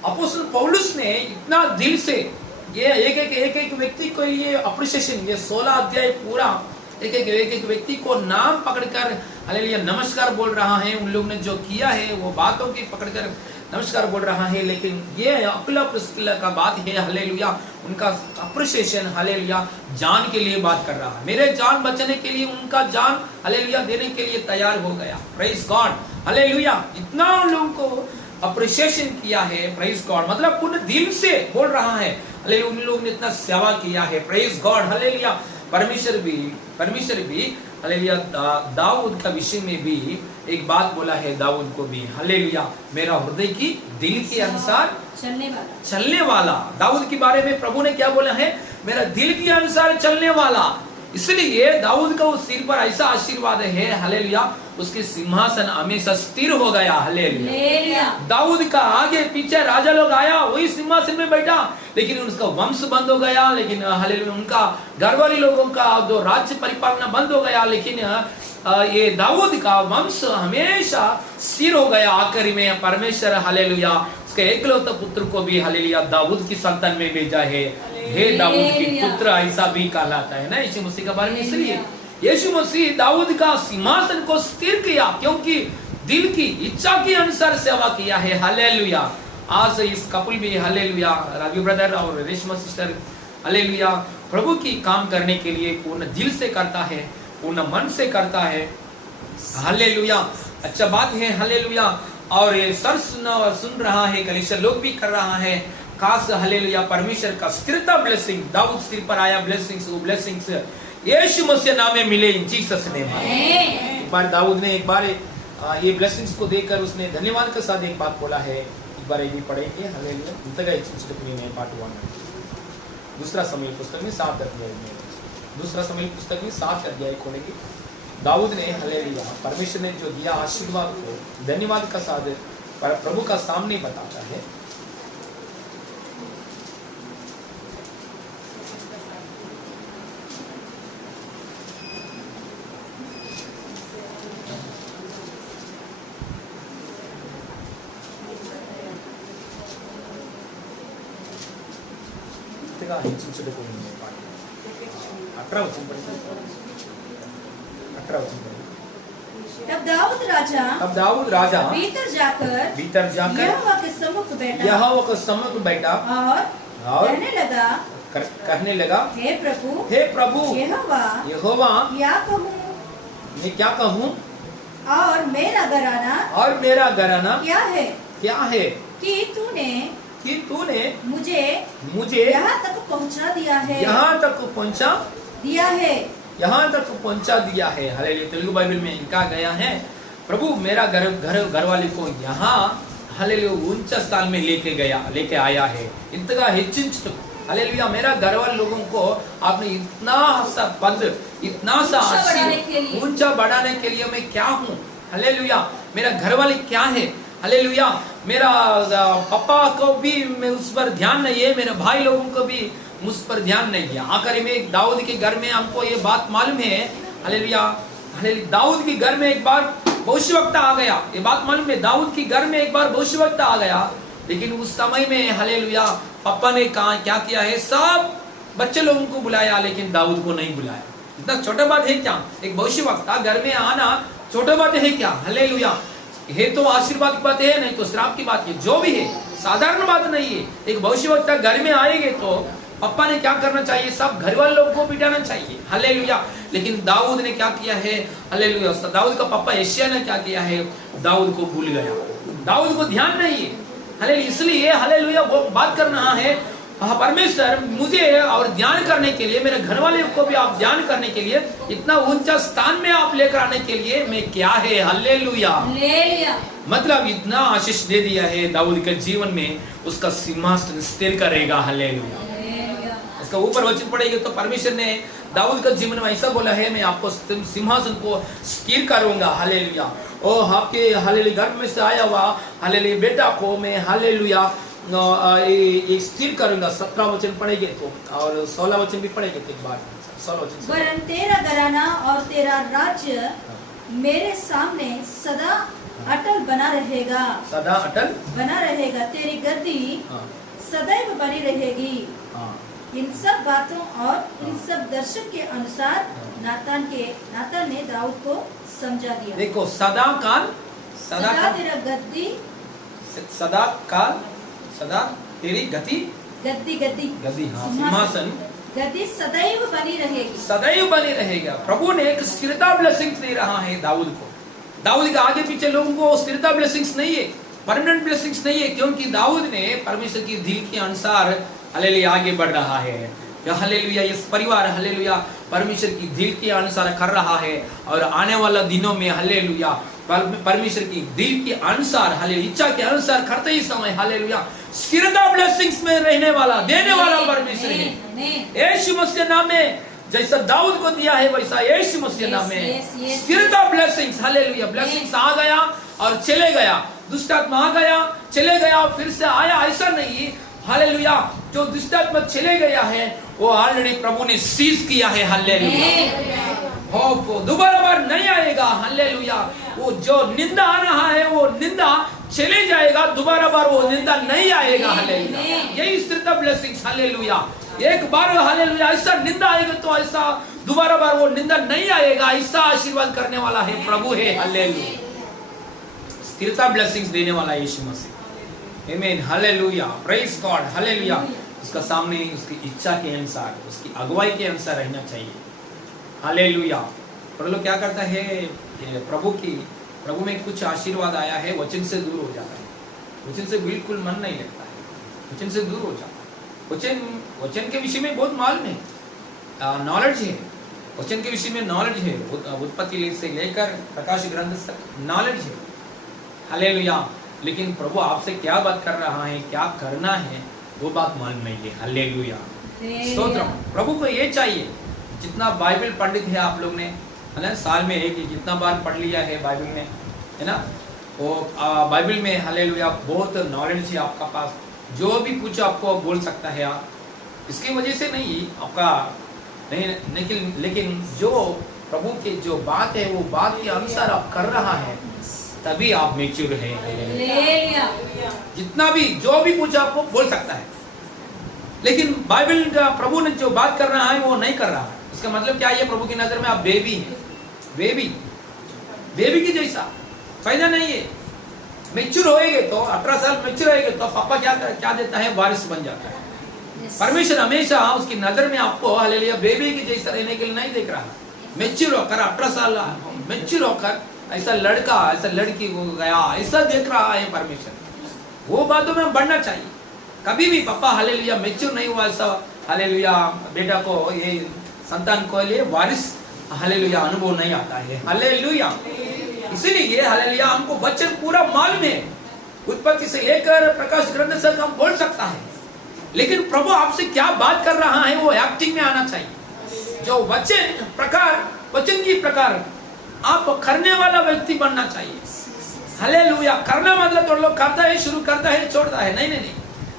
अपोस्तल पौलुस ने इतना दिल से ये एक व्यक्ति को ये अप्रिसिएशन, ये 16 अध्याय पूरा एक व्यक्ति को नाम पकड़कर हालेलुया नमस्कार बोल रहा है। उन लोग ने जो किया है वो बातों की पकड़कर नमस्कार बोल रहा है, लेकिन ये अकुला पुस्तिला का बात है हालेलुया, उनका अप्रिसिएशन हालेलुया जान के लिए बात कर रहा है। मेरे जान बचाने के लिए उनका जान हालेलुया देने के लिए तैयार हो गया। Praise God hallelujah. इतना उन लोगों को अप्रिसिएशन किया है। प्रेज गॉड मतलब पूर्ण दिल से बोल रहा है हालेलुया, उन लोगों ने इतना सेवा किया है। Praise God hallelujah. परमेश्वर भी हालेलुया दाऊद का विषय में भी एक बात बोला है दाऊद को भी हालेलुया, मेरा हृदय की दिल के अनुसार चलने वाला। दाऊद के बारे में प्रभु ने क्या बोला है? मेरा दिल के अनुसार चलने वाला। इसलिए दाऊद का उस सिर पर ऐसा आशीर्वाद है हालेलुया, उसके सिंहासन हमेशा स्थिर हो गया हालेलुया। दाऊद का आगे पीछे राजा लोग आया, वही सिंहासन में बैठा, लेकिन उसका वंश बंद हो गया। लेकिन हालेलुया उनका घरवाली लोगों का जो राज्य परिपालना बंद हो गया, लेकिन ये दाऊद का वंश हमेशा स्थिर हो गया। आखिरी में परमेश्वर हालेलुया उसके एकलौते पुत्र को भी हालेलुया दाऊद की संतान में भेजा है। हे दाऊद के पुत्र ऐसा भी कहलाता है ना यीशु मसीह के बारे में। इसलिए यीशु मसीह दाऊद का सिंहासन को स्थिर किया, क्योंकि दिल की इच्छा के अनुसार सेवा किया है हालेलुया। आज इस कपल भी हालेलुया, रवि ब्रदर और रेशमा सिस्टर हालेलुया प्रभु की काम करने के लिए पूर्ण दिल से करता है, पूर्ण मन से करता है हालेलुया। अच्छा बात है हालेलुया। और ये सर सुन रहा है, कलीसिया लोग भी कर रहा है खास हालेलुया। परमेश्वर का स्थिरता ब्लेसिंग दाऊद सिर पर आया, ब्लेसिंग्स यीशु मसीह नाम में मिले इन जीसस नेम। एक बार दाऊद ने एक बार ये ब्लेसिंग्स को देखकर उसने धन्यवाद के साथ एक बात बोला है। एक बार ये पढ़ेंगे हालेलुया। इंतगा में पार्ट 1 दूसरा समय पुस्तक में 7 अध्याय में, दूसरा समय पुस्तक में 7 अध्याय खोलेंगे। दाऊद ने हालेलुया परमेश्वर ने जो दिया आशीर्वाद को धन्यवाद का साथ प्रभु का सामने बताता है। तब दाऊद राजा भीतर जाकर यहोवा के सम्मुख बैठा और कहने लगा हे प्रभु यहोवा मैं क्या कहूँ, और मेरा घराना क्या है कि तूने मुझे यहाँ तक पहुँचा दिया है। यहाँ तक पहुंचा दिया है हालेलुया। तेलुगु बाइबल में इनका गया है, प्रभु मेरा घर वाले को यहाँ हालेलुया ऊंचा स्थान में लेके आया है। इंतगा हेच्चिंचु हालेलुया। मेरा घर वाले लोगों को आपने इतना सा पद, इतना सा ऊंचा बढ़ाने के लिए मैं क्या हूँ हालेलुया। मेरा घर वाले क्या है हालेलुया। मेरा पापा को भी मैं उस पर ध्यान नहीं है, मेरे भाई लोगों को भी मुझ पर ध्यान नहीं है। आखिर में दाऊद के घर में हमको ये बात मालूम है हालेलुया। दाऊद के घर में एक बार भविष्यवक्ता आ गया, ये बात मालूम है। दाऊद के घर में एक बार भविष्यवक्ता आ गया, लेकिन उस समय में हालेलुया पापा ने कहा क्या किया है, सब बच्चे लोगों को बुलाया, लेकिन दाऊद को नहीं बुलाया इतना छोटा बात है क्या? एक भविष्यवक्ता घर में आना छोटा बात है क्या? हालेलुया। ये तो आशीर्वाद की बात है, नहीं तो श्राप की बात है। जो भी है साधारण बात नहीं है। एक भविष्यवक्ता घर में आएंगे तो पापा ने क्या करना चाहिए? सब घर वाले लोग को बिठाना चाहिए। हालेलुया। लेकिन दाऊद ने क्या किया है? हालेलुया। दाऊद का पापा यशायाह ने क्या किया है? दाऊद को भूल गया, दाऊद को ध्यान नहीं है। हालेलुया। इसलिए हालेलुया वो बात कर रहा है, परमेश्वर मुझे और ध्यान करने के लिए, मेरे घर वाले को भी आप ध्यान करने के लिए, इतना ऊंचा स्थान में आप लेकर आने के लिए मैं क्या है? हालेलुया। मतलब इतना आशीष दे दिया है दाऊद के जीवन में, उसका सिंहासन स्थिर करेगा। हालेलुया। उसका ऊपर वचन पड़ेगा तो परमेश्वर ने दाऊद के जीवन में ऐसा बोला है, मैं आपको सिंहासन को स्थिर करूंगा। हालेलुया। और आपके हालेलुया घर में से आया हुआ हालेलुया बेटा को मैं हालेलुया एक स्थिर करूंगा। 17 वचन पढ़ेंगे तो, और 16 वचन भी पढ़ेंगे एक बार। 16 वचन। वरन तेरा घराना और तेरा राज्य मेरे सामने सदा अटल बना रहेगा। सदा अटल बना रहेगा। तेरी गद्दी सदैव बनी रहेगी। इन सब बातों और इन सब दर्शन के अनुसार नातान ने दाऊद को समझा दिया। देखो सदा काल, सदा तेरा गद्दी, सदा काल, सदा तेरी गति, गद्दी हाँ सिंहासन, गद्दी सदैव बनी रहेगी। सदैव बनी रहेगा। प्रभु ने एक स्थिरता ब्लेसिंग्स दे रहा है दाऊद को। दाऊद के आगे पीछे लोगों को स्थिरता ब्लेसिंग्स नहीं है, परमानेंट ब्लेसिंग्स नहीं है, क्योंकि दाऊद ने परमेश्वर की दिल के अनुसार हालेलुया आगे बढ़ रहा है। हालेलुया। इस परिवार हालेलुया परमेश्वर की दिल के अनुसार कर रहा है, और आने वाला दिनों में हालेलुया परमेश्वर की दिल के अनुसार हालेलुया इच्छा के अनुसार करते ही समय हालेलुया स्थिरता ब्लेसिंग्स में रहने वाला, देने वाला परमेश्वर है। यीशु मसीह नाम में जैसा दाऊद को दिया है वैसा यीशु मसीह नाम में स्थिरता ब्लेसिंग्स हालेलुया ब्लेसिंग्स आ गया और चले गया। दुष्टात्मा आ गया चले गया फिर से आया, ऐसा नहीं। हालेलुया। जो दुष्टात्मा चले गया है वो ऑलरेडी प्रभु ने सीज किया है। हालेलुया। वो दोबारा बार नहीं आएगा। हालेलुया। वो जो निंदा आ रहा है वो निंदा चले जाएगा, दोबारा बार वो निंदा नहीं आएगा। हालेलुया। यही स्थिरता ब्लेसिंग्स। हालेलुया। एक बार हालेलुया ऐसा निंदा आएगा तो ऐसा दोबारा बार वो निंदा नहीं आएगा। ऐसा आशीर्वाद करने वाला है प्रभु है। हालेलुया। स्थिरता ब्लेसिंग्स देने वाला यीशु मसीह। आमीन। हालेलुया। Praise God. हालेलुया। उसका सामने उसकी इच्छा के अनुसार, उसकी अगुवाई के अनुसार रहना चाहिए। हालेलुया। प्रभु क्या करता है? प्रभु में कुछ आशीर्वाद आया है, वचन से दूर हो जाता है। वचन से बिल्कुल मन नहीं लगता है, वचन से दूर हो जाता है। वचन के विषय में बहुत मालूम है, नॉलेज है। वचन के विषय में नॉलेज है, उत्पत्ति से लेकर प्रकाश ग्रंथ तक नॉलेज है। हालेलुया। लेकिन प्रभु आपसे क्या बात कर रहा है, क्या करना है, वो बात मालूम नहीं है। हालेलुया। स्तोत्रम। प्रभु को ये चाहिए। जितना बाइबल पंडित है आप लोग ने, है ना, साल में एक जितना बार पढ़ लिया है बाइबल में, है ना, वो बाइबल में हालेलुया बहुत नॉलेज है आपका पास। जो भी कुछ आपको बोल सकता है आप, इसकी वजह से नहीं आपका नहीं, लेकिन जो प्रभु के जो बात है वो बात के अनुसार आप कर रहा है, तभी आप मैच्योर है। जितना भी जो भी कुछ आपको बोल सकता है, लेकिन बाइबल का प्रभु ने जो बात कर रहा है वो नहीं कर रहा है। इसका मतलब क्या है? प्रभु की नजर में आप बेबी हैं। बेबी की जैसा फायदा नहीं है। मैच्योर होएंगे तो 18 साल मैच्योर होएंगे तो पापा क्या देता है? वारिस बन जाता है। परमेश्वर हमेशा उसकी नजर में आपको हालेलुया बेबी की जैसा रहने के लिए नहीं देख रहा। मैच्योर होकर 18 साल मैच्योर होकर ऐसा लड़का ऐसा लड़की हो गया ऐसा देख रहा है परमेश्वर। वो बातों में बढ़ना चाहिए। कभी भी पापा हालेलुया मैच्योर नहीं हुआ ऐसा हालेलुया बेटा को ये संतान को लिए वारिस हालेलुया अनुभव नहीं आता है। हालेलुया। इसीलिए हालेलुया हमको वचन पूरा मालूम है, उत्पत्ति से लेकर प्रकाश ग्रंथ तक हम बोल सकता है, लेकिन प्रभु आपसे क्या बात कर रहा है वो एक्टिंग में आना चाहिए। जो वचन की प्रकार आप करने वाला व्यक्ति बनना चाहिए। हालेलुया। करना मतलब तो लोग करता है, शुरू करता है, छोड़ता है, नहीं।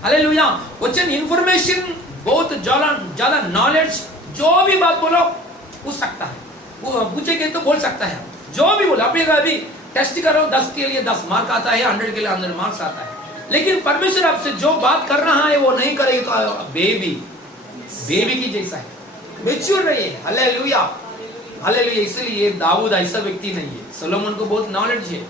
हालेलुया। वचन इंफॉर्मेशन बहुत ज्यादा नॉलेज, जो भी बात बोलो पूछ सकता है, वो पूछेंगे तो बोल सकता है। जो भी बोलो अपने अभी टेस्ट करो, 10 के लिए 10 मार्क आता है, 100 के लिए 100 मार्क्स आता है। लेकिन परमेश्वर आपसे जो बात कर रहा है वो नहीं करेगी तो बेबी की जैसा है। मैच्योर रहिए। हालेलुया। हालेलुया। इसलिए दाऊद ऐसा व्यक्ति नहीं है। सोलोमन को बहुत नॉलेज है,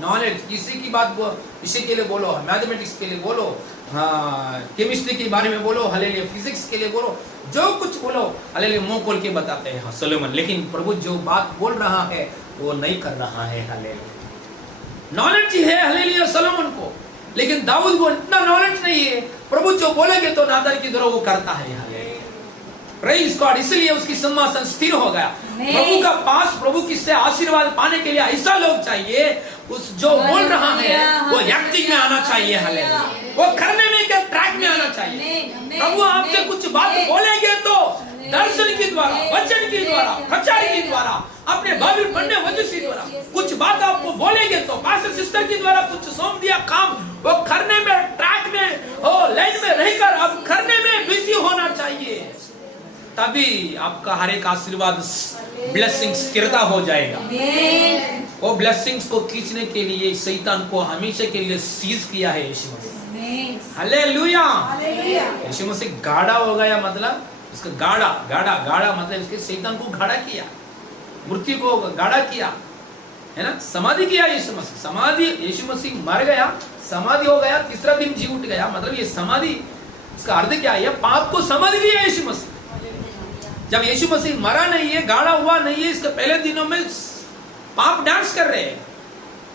नॉलेज किसी की बात विषय के लिए बोलो, मैथमेटिक्स के लिए बोलो, हाँ केमिस्ट्री के बारे में बोलो, हालेलुया फिजिक्स के लिए बोलो, जो कुछ बोलो हालेलुया मुंह खोल के बताते हैं सोलोमन। लेकिन प्रभु जो बात बोल रहा है वो नहीं कर रहा है। हालेलुया नॉलेज है हालेलुया सोलोमन को, लेकिन दाऊद को इतना नॉलेज नहीं है। प्रभु जो बोलेंगे तो नादर की तरह वो करता है। Praise God. इसलिए उसकी सिंहासन स्थिर हो गया। प्रभु का पास, प्रभु किससे आशीर्वाद पाने के लिए ऐसा लोग चाहिए, उस जो बोल रहा है वो एक्टिंग में आना चाहिए। हालेलुया वो करने में क्या ट्रैक में आना चाहिए। प्रभु आपसे कुछ बात बोलेंगे तो दर्शन के द्वारा, वचन के द्वारा, प्रचार के द्वारा, अपने बाइबल पढ़ने वजह से द्वारा कुछ बात आपको बोलेंगे तो पास्टर सिस्टर के द्वारा कुछ सौंप दिया काम, वो करने में ट्रैक में और लाइन में रहकर अब करने में बिजी होना चाहिए। तभी आपका हर एक आशीर्वाद ब्लेसिंग स्थिरता हो जाएगा। वो ब्लेसिंग्स को खींचने के लिए शैतान को हमेशा के लिए सीज किया है यीशु मसीह। हालेलुया। यीशु मसीह गाढ़ा हो गया, मतलब उसका गाढ़ा गाढ़ा गाढ़ा मतलब उसके शैतान को गाढ़ा किया, मृत्यु को गाढ़ा किया, है ना, समाधि किया यीशु मसीह। समाधि, यीशु मसीह मर गया, समाधि हो गया, तीसरा दिन जी उठ गया। मतलब ये समाधि, इसका अर्थ क्या है? पाप को समाधि दिया यीशु मसीह। जब यीशु मसीह मरा नहीं है, गाढ़ा हुआ नहीं है, इसके पहले दिनों में पाप डांस कर रहे हैं,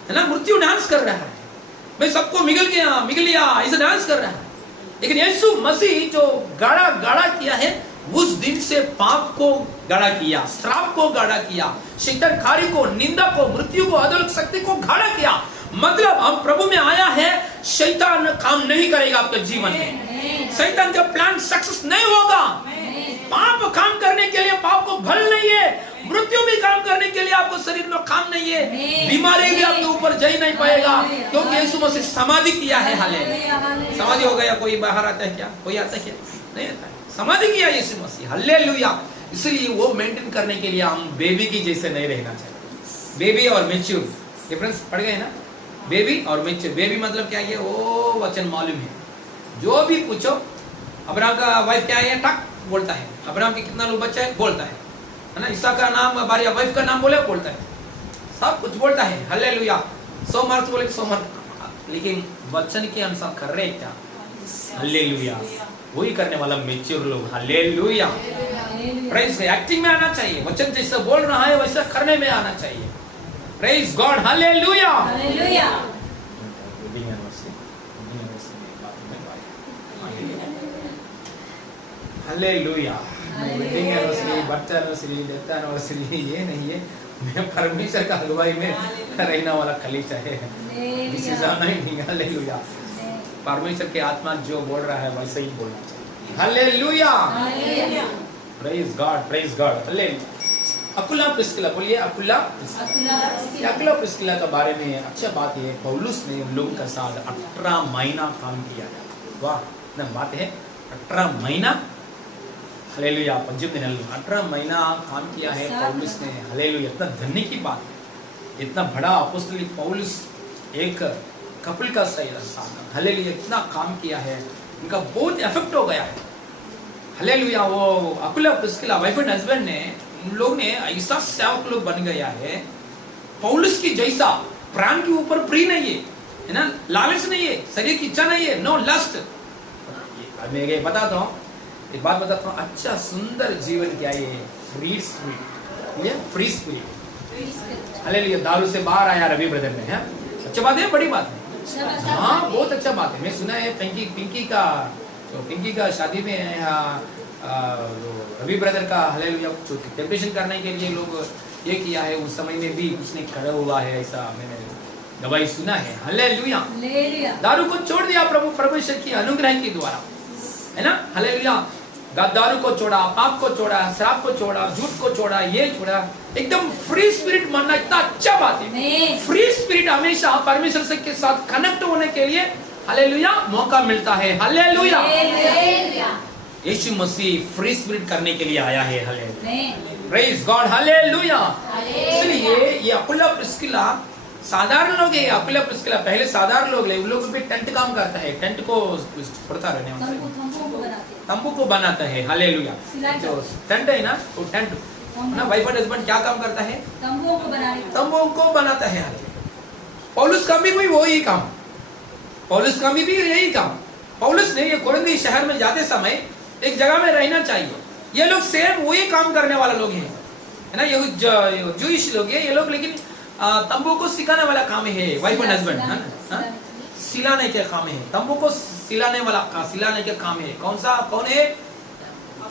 है ना, मृत्यु डांस कर रहा है, मैं सबको मिगल लिया ऐसा डांस कर रहा है। लेकिन यीशु मसीह जो गाढ़ा गाढ़ा किया है, उस दिन से पाप को गाढ़ा किया, श्राप को गाढ़ा किया, शैतान खारी को, निंदा को, मृत्यु को, अधोलोक शक्ति को गाढ़ा किया। मतलब हम प्रभु में आया है, शैतान काम नहीं करेगा आपके जीवन में, शैतान का प्लान सक्सेस नहीं होगा। पाप काम करने के लिए पाप को भल नहीं है, मृत्यु भी काम करने के लिए आपको शरीर में काम नहीं है, बीमारी भी आपके ऊपर जा ही नहीं पाएगा, क्योंकि यीशु मसीह समाधि किया है। हालेलुया समाधि हो गया। कोई बाहर आता है क्या? कोई आता है क्या? नहीं आता है। समाधि किया यीशु मसीह। हालेलुया। इसलिए वो मेंटेन करने के लिए हम बेबी की जैसे नहीं रहना चाहिए। बेबी और मैच्योर डिफरेंस पड़ गए ना। बेबी और मैच्योर, बेबी मतलब क्या है? वो वचन मालूम है, जो भी पूछो। अब्राहम का वाइफ क्या है? टक बोलता है। अब्राहम के कितना लोग बच्चा है? बोलता है ना। ईसा का नाम, हमारी वाइफ का नाम बोले बोलता है, सब कुछ बोलता है। हालेलुया। 100 मार्क्स बोले 100 मार्क्स, लेकिन वचन के अनुसार कर रहे क्या? हालेलुया। वही करने वाला मैच्योर लोग। हालेलुया। प्रेज़। एक्टिंग में आना चाहिए, वचन जैसा बोल रहा है वैसा करने में आना चाहिए। Praise God. Hallelujah. Hallelujah. Hallelujah. Wedding anniversary, birth anniversary, death anniversary ये नहीं है। मैं परमेश्वर का हलवाई में रहने वाला कलीसिया है। This is anointing. हालेलुया। परमेश्वर के आत्मा जो बोल रहा है वैसे ही बोलना चाहिए। Hallelujah. Praise God, praise God. Hallelujah. Akula Priscilla, बोलिए अकुला प्रिस्किला। अकुला प्रिस्किला के बारे में अच्छा बात है, पौलुस ने उन लोगों के साथ 18 महीना काम किया। वाह, ना बात है। 18 महीना, हालेलुया। 18 महीना काम किया है पौलुस ने। हालेलुया। इतना धन्य की बात है। इतना बड़ा अपोस्तलिक पौलुस एक कपल का सही साधन। हालेलुया। इतना काम किया है, उनका बहुत इफेक्ट हो गया है। हालेलुया। वो Akula Priscilla wife and husband ने, उन लोग ने ऐसा सेवक लोग बन गया है, पौलुस की जैसा प्राण के ऊपर प्रिय नहीं है ना, लालच नहीं है, शरीर की इच्छा नहीं है, नो लस्ट। मैं बताता हूँ, एक बात बताता हूँ, अच्छा सुंदर जीवन क्या है? फ्री स्पिरिट, ये फ्री स्पिरिट। हालेलुया। दारू से बाहर आया रवि ब्रदर ने, है अच्छा बात है, बड़ी बात है। हाँ बहुत अच्छा बात है। मैं सुना है पिंकी का शादी में रवि ब्रदर का हालेलुया टेम्पटेशन करने के लिए लोग ये किया है, उस समय में भी उसने खड़ा हुआ है, ऐसा मैंने गवाही सुना है। हालेलुया। दारू को छोड़ दिया प्रभु परमेश्वर की अनुग्रह के द्वारा, है ना। हालेलुया। दारू को छोड़ा, पाप को छोड़ा, शराब को छोड़ा, झूठ को छोड़ा, ये छोड़ा, एकदम फ्री स्पिरिट मानना इतना अच्छा बात है। फ्री स्पिरिट हमेशा परमेश्वर से के साथ कनेक्ट होने के लिए हालेलुया मौका मिलता है। हालेलुया। यीशु मसीह फ्री स्पिरिट करने के लिए आया है। हालेलुया। Praise God. हालेलुया। इसलिए ये अकुला प्रिस्किला साधारण लोग है। अकुला प्रिस्किला पहले साधारण लोग ले, उन लोग भी टेंट काम करता है, टेंट को पड़ता रहने वाला, तंबू को बनाता है। हालेलुया। जो टेंट है ना, वो टेंट ना वाइफ एंड हस्बैंड क्या काम करता है? तंबुओं को बनाने का। तंबुओं को बनाता है। पौलुस का भी वही काम, पौलुस का भी यही काम। पौलुस ने ये कोरिन्थ शहर में जाते समय एक जगह में रहना चाहिए। ये लोग सेम वही काम करने वाला लोग हैं, है ना, ये जूइश लोग हैं ये लोग, लेकिन तंबू को सिखाने वाला काम है वाइफ एंड हस्बैंड, है ना, सिलाने के काम है। तंबू को सिलाने के काम है। कौन है?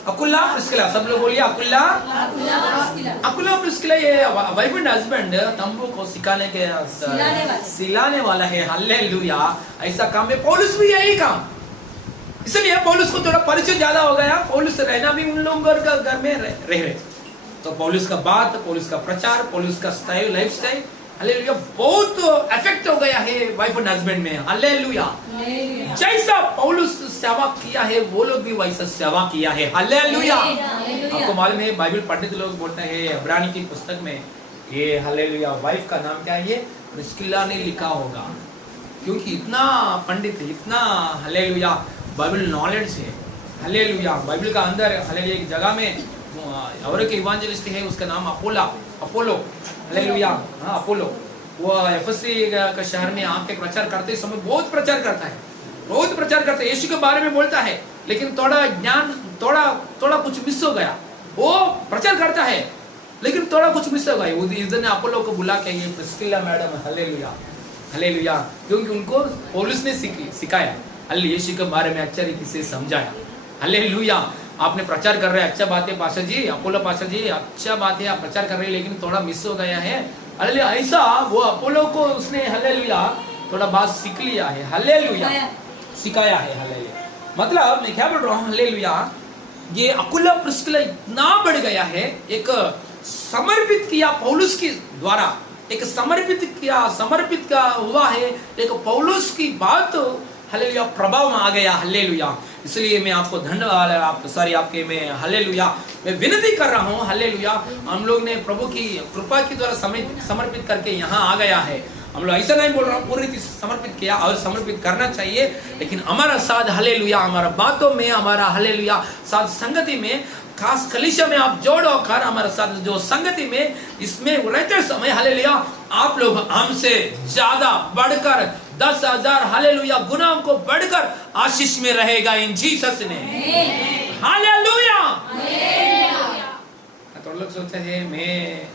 अकुला प्रिस्किला। सब लोग बोलिए अकुला प्रिस्किला। ये वाइफ एंड हस्बैंड तंबू को सिलाने वाला है। हालेलुया। ऐसा काम है। पौलुस भी यही काम, इसलिए पौलुस को थोड़ा परिचय ज्यादा हो गया। पौलुस रहना भी उन लोगों का घर में रह रहे, तो पौलुस का बात, पौलुस का प्रचार, पौलुस का स्टाइल, लाइफ स्टाइल, हालेलुया, बहुत इफेक्ट हो गया है वाइफ एंड हस्बैंड में। हालेलुया। जैसा पौलुस सेवा किया है वो लोग भी वैसा सेवा किया है। हालेलुया। आपको मालूम है बाइबल पंडित लोग बोलते हैं इब्रानी की पुस्तक में ये हालेलुया वाइफ का नाम क्या है? ये प्रिस्किला ने लिखा होगा, क्योंकि इतना पंडित है, इतना हालेलुया बाइबल नॉलेज है। हालेलुया। बाइबल का अंदर हालेलुया एक जगह में और एक इवांजेलिस्ट है, उसका नाम अपोलो। हालेलुया। हाँ, अपोलो। वो एफएससी का शहर में आके प्रचार करते समय बहुत प्रचार करता है, यीशु के बारे में बोलता है, लेकिन थोड़ा ज्ञान थोड़ा कुछ मिस हो गया। वो प्रचार करता है लेकिन थोड़ा कुछ मिस हो गया। इस दिन अपोलो को बुला के ये प्रिस्किला मैडम, हालेलुया, क्योंकि उनको पौलुस ने सिखाया, यीशु के बारे में अच्छा तरीके से समझाया। हालेलुया। आपने प्रचार कर रहे हैं, अच्छा बात है पास्टर जी, अपोलो पास्टर जी, अच्छा बात है, आप प्रचार कर रहे हैं, लेकिन थोड़ा मिस हो गया है। हालेलुया। ऐसा वो अपोलो को उसने हालेलुया थोड़ा बात सीख लिया है। हालेलुया। सिखाया है। हालेलुया। मतलब मैं क्या बोल रहा हूँ? हालेलुया। ये अकुला प्रिस्किला इतना बढ़ गया है, एक समर्पित किया पौलुस के द्वारा, एक समर्पित का हुआ है, एक पौलुस की बात हालेलुया प्रभाव में आ गया। हालेलुया। इसलिए मैं आपको धन्यवाद, मैं हालेलुया मैं विनती कर रहा हूँ। हालेलुया। हम लोग ने प्रभु की कृपा के द्वारा समर्पित करके यहाँ आ गया है। हम लोग ऐसा नहीं बोल रहा हूँ पूरी समर्पित किया और समर्पित करना चाहिए, लेकिन हमारा साथ हालेलुया, हमारा बातों में, हमारा हालेलुया साथ संगति में, खास कलीसिया में आप जोड़ो कर हमारे साथ जो संगति में इसमें रहते समय हालेलुया आप लोग हमसे ज्यादा बढ़कर 10,000 हालेलुया गुनाहों को बढ़कर आशीष में रहेगा इन जीसस ने। हालेलुया। तो लोग सोचते हैं मैं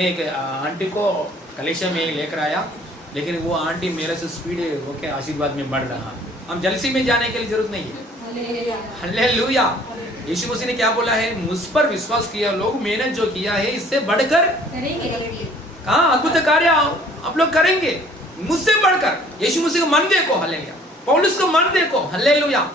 एक आंटी को कलेक्शन में लेकर आया, लेकिन वो आंटी मेरे से स्पीड होके आशीर्वाद में बढ़ रहा। हम जलसी में जाने के लिए जरूरत नहीं है। हालेलुया। यीशु मसीह ने क्या बोला है? मुझ पर विश्वास किया लोग, मैंने जो किया है इससे बढ़कर कहाँ अद्भुत कार्य आप लोग करेंगे, मुझसे बढ़कर। यीशु मसीह को मन देखो। हालेलुया। पौलुस को मन देखो। हालेलुया।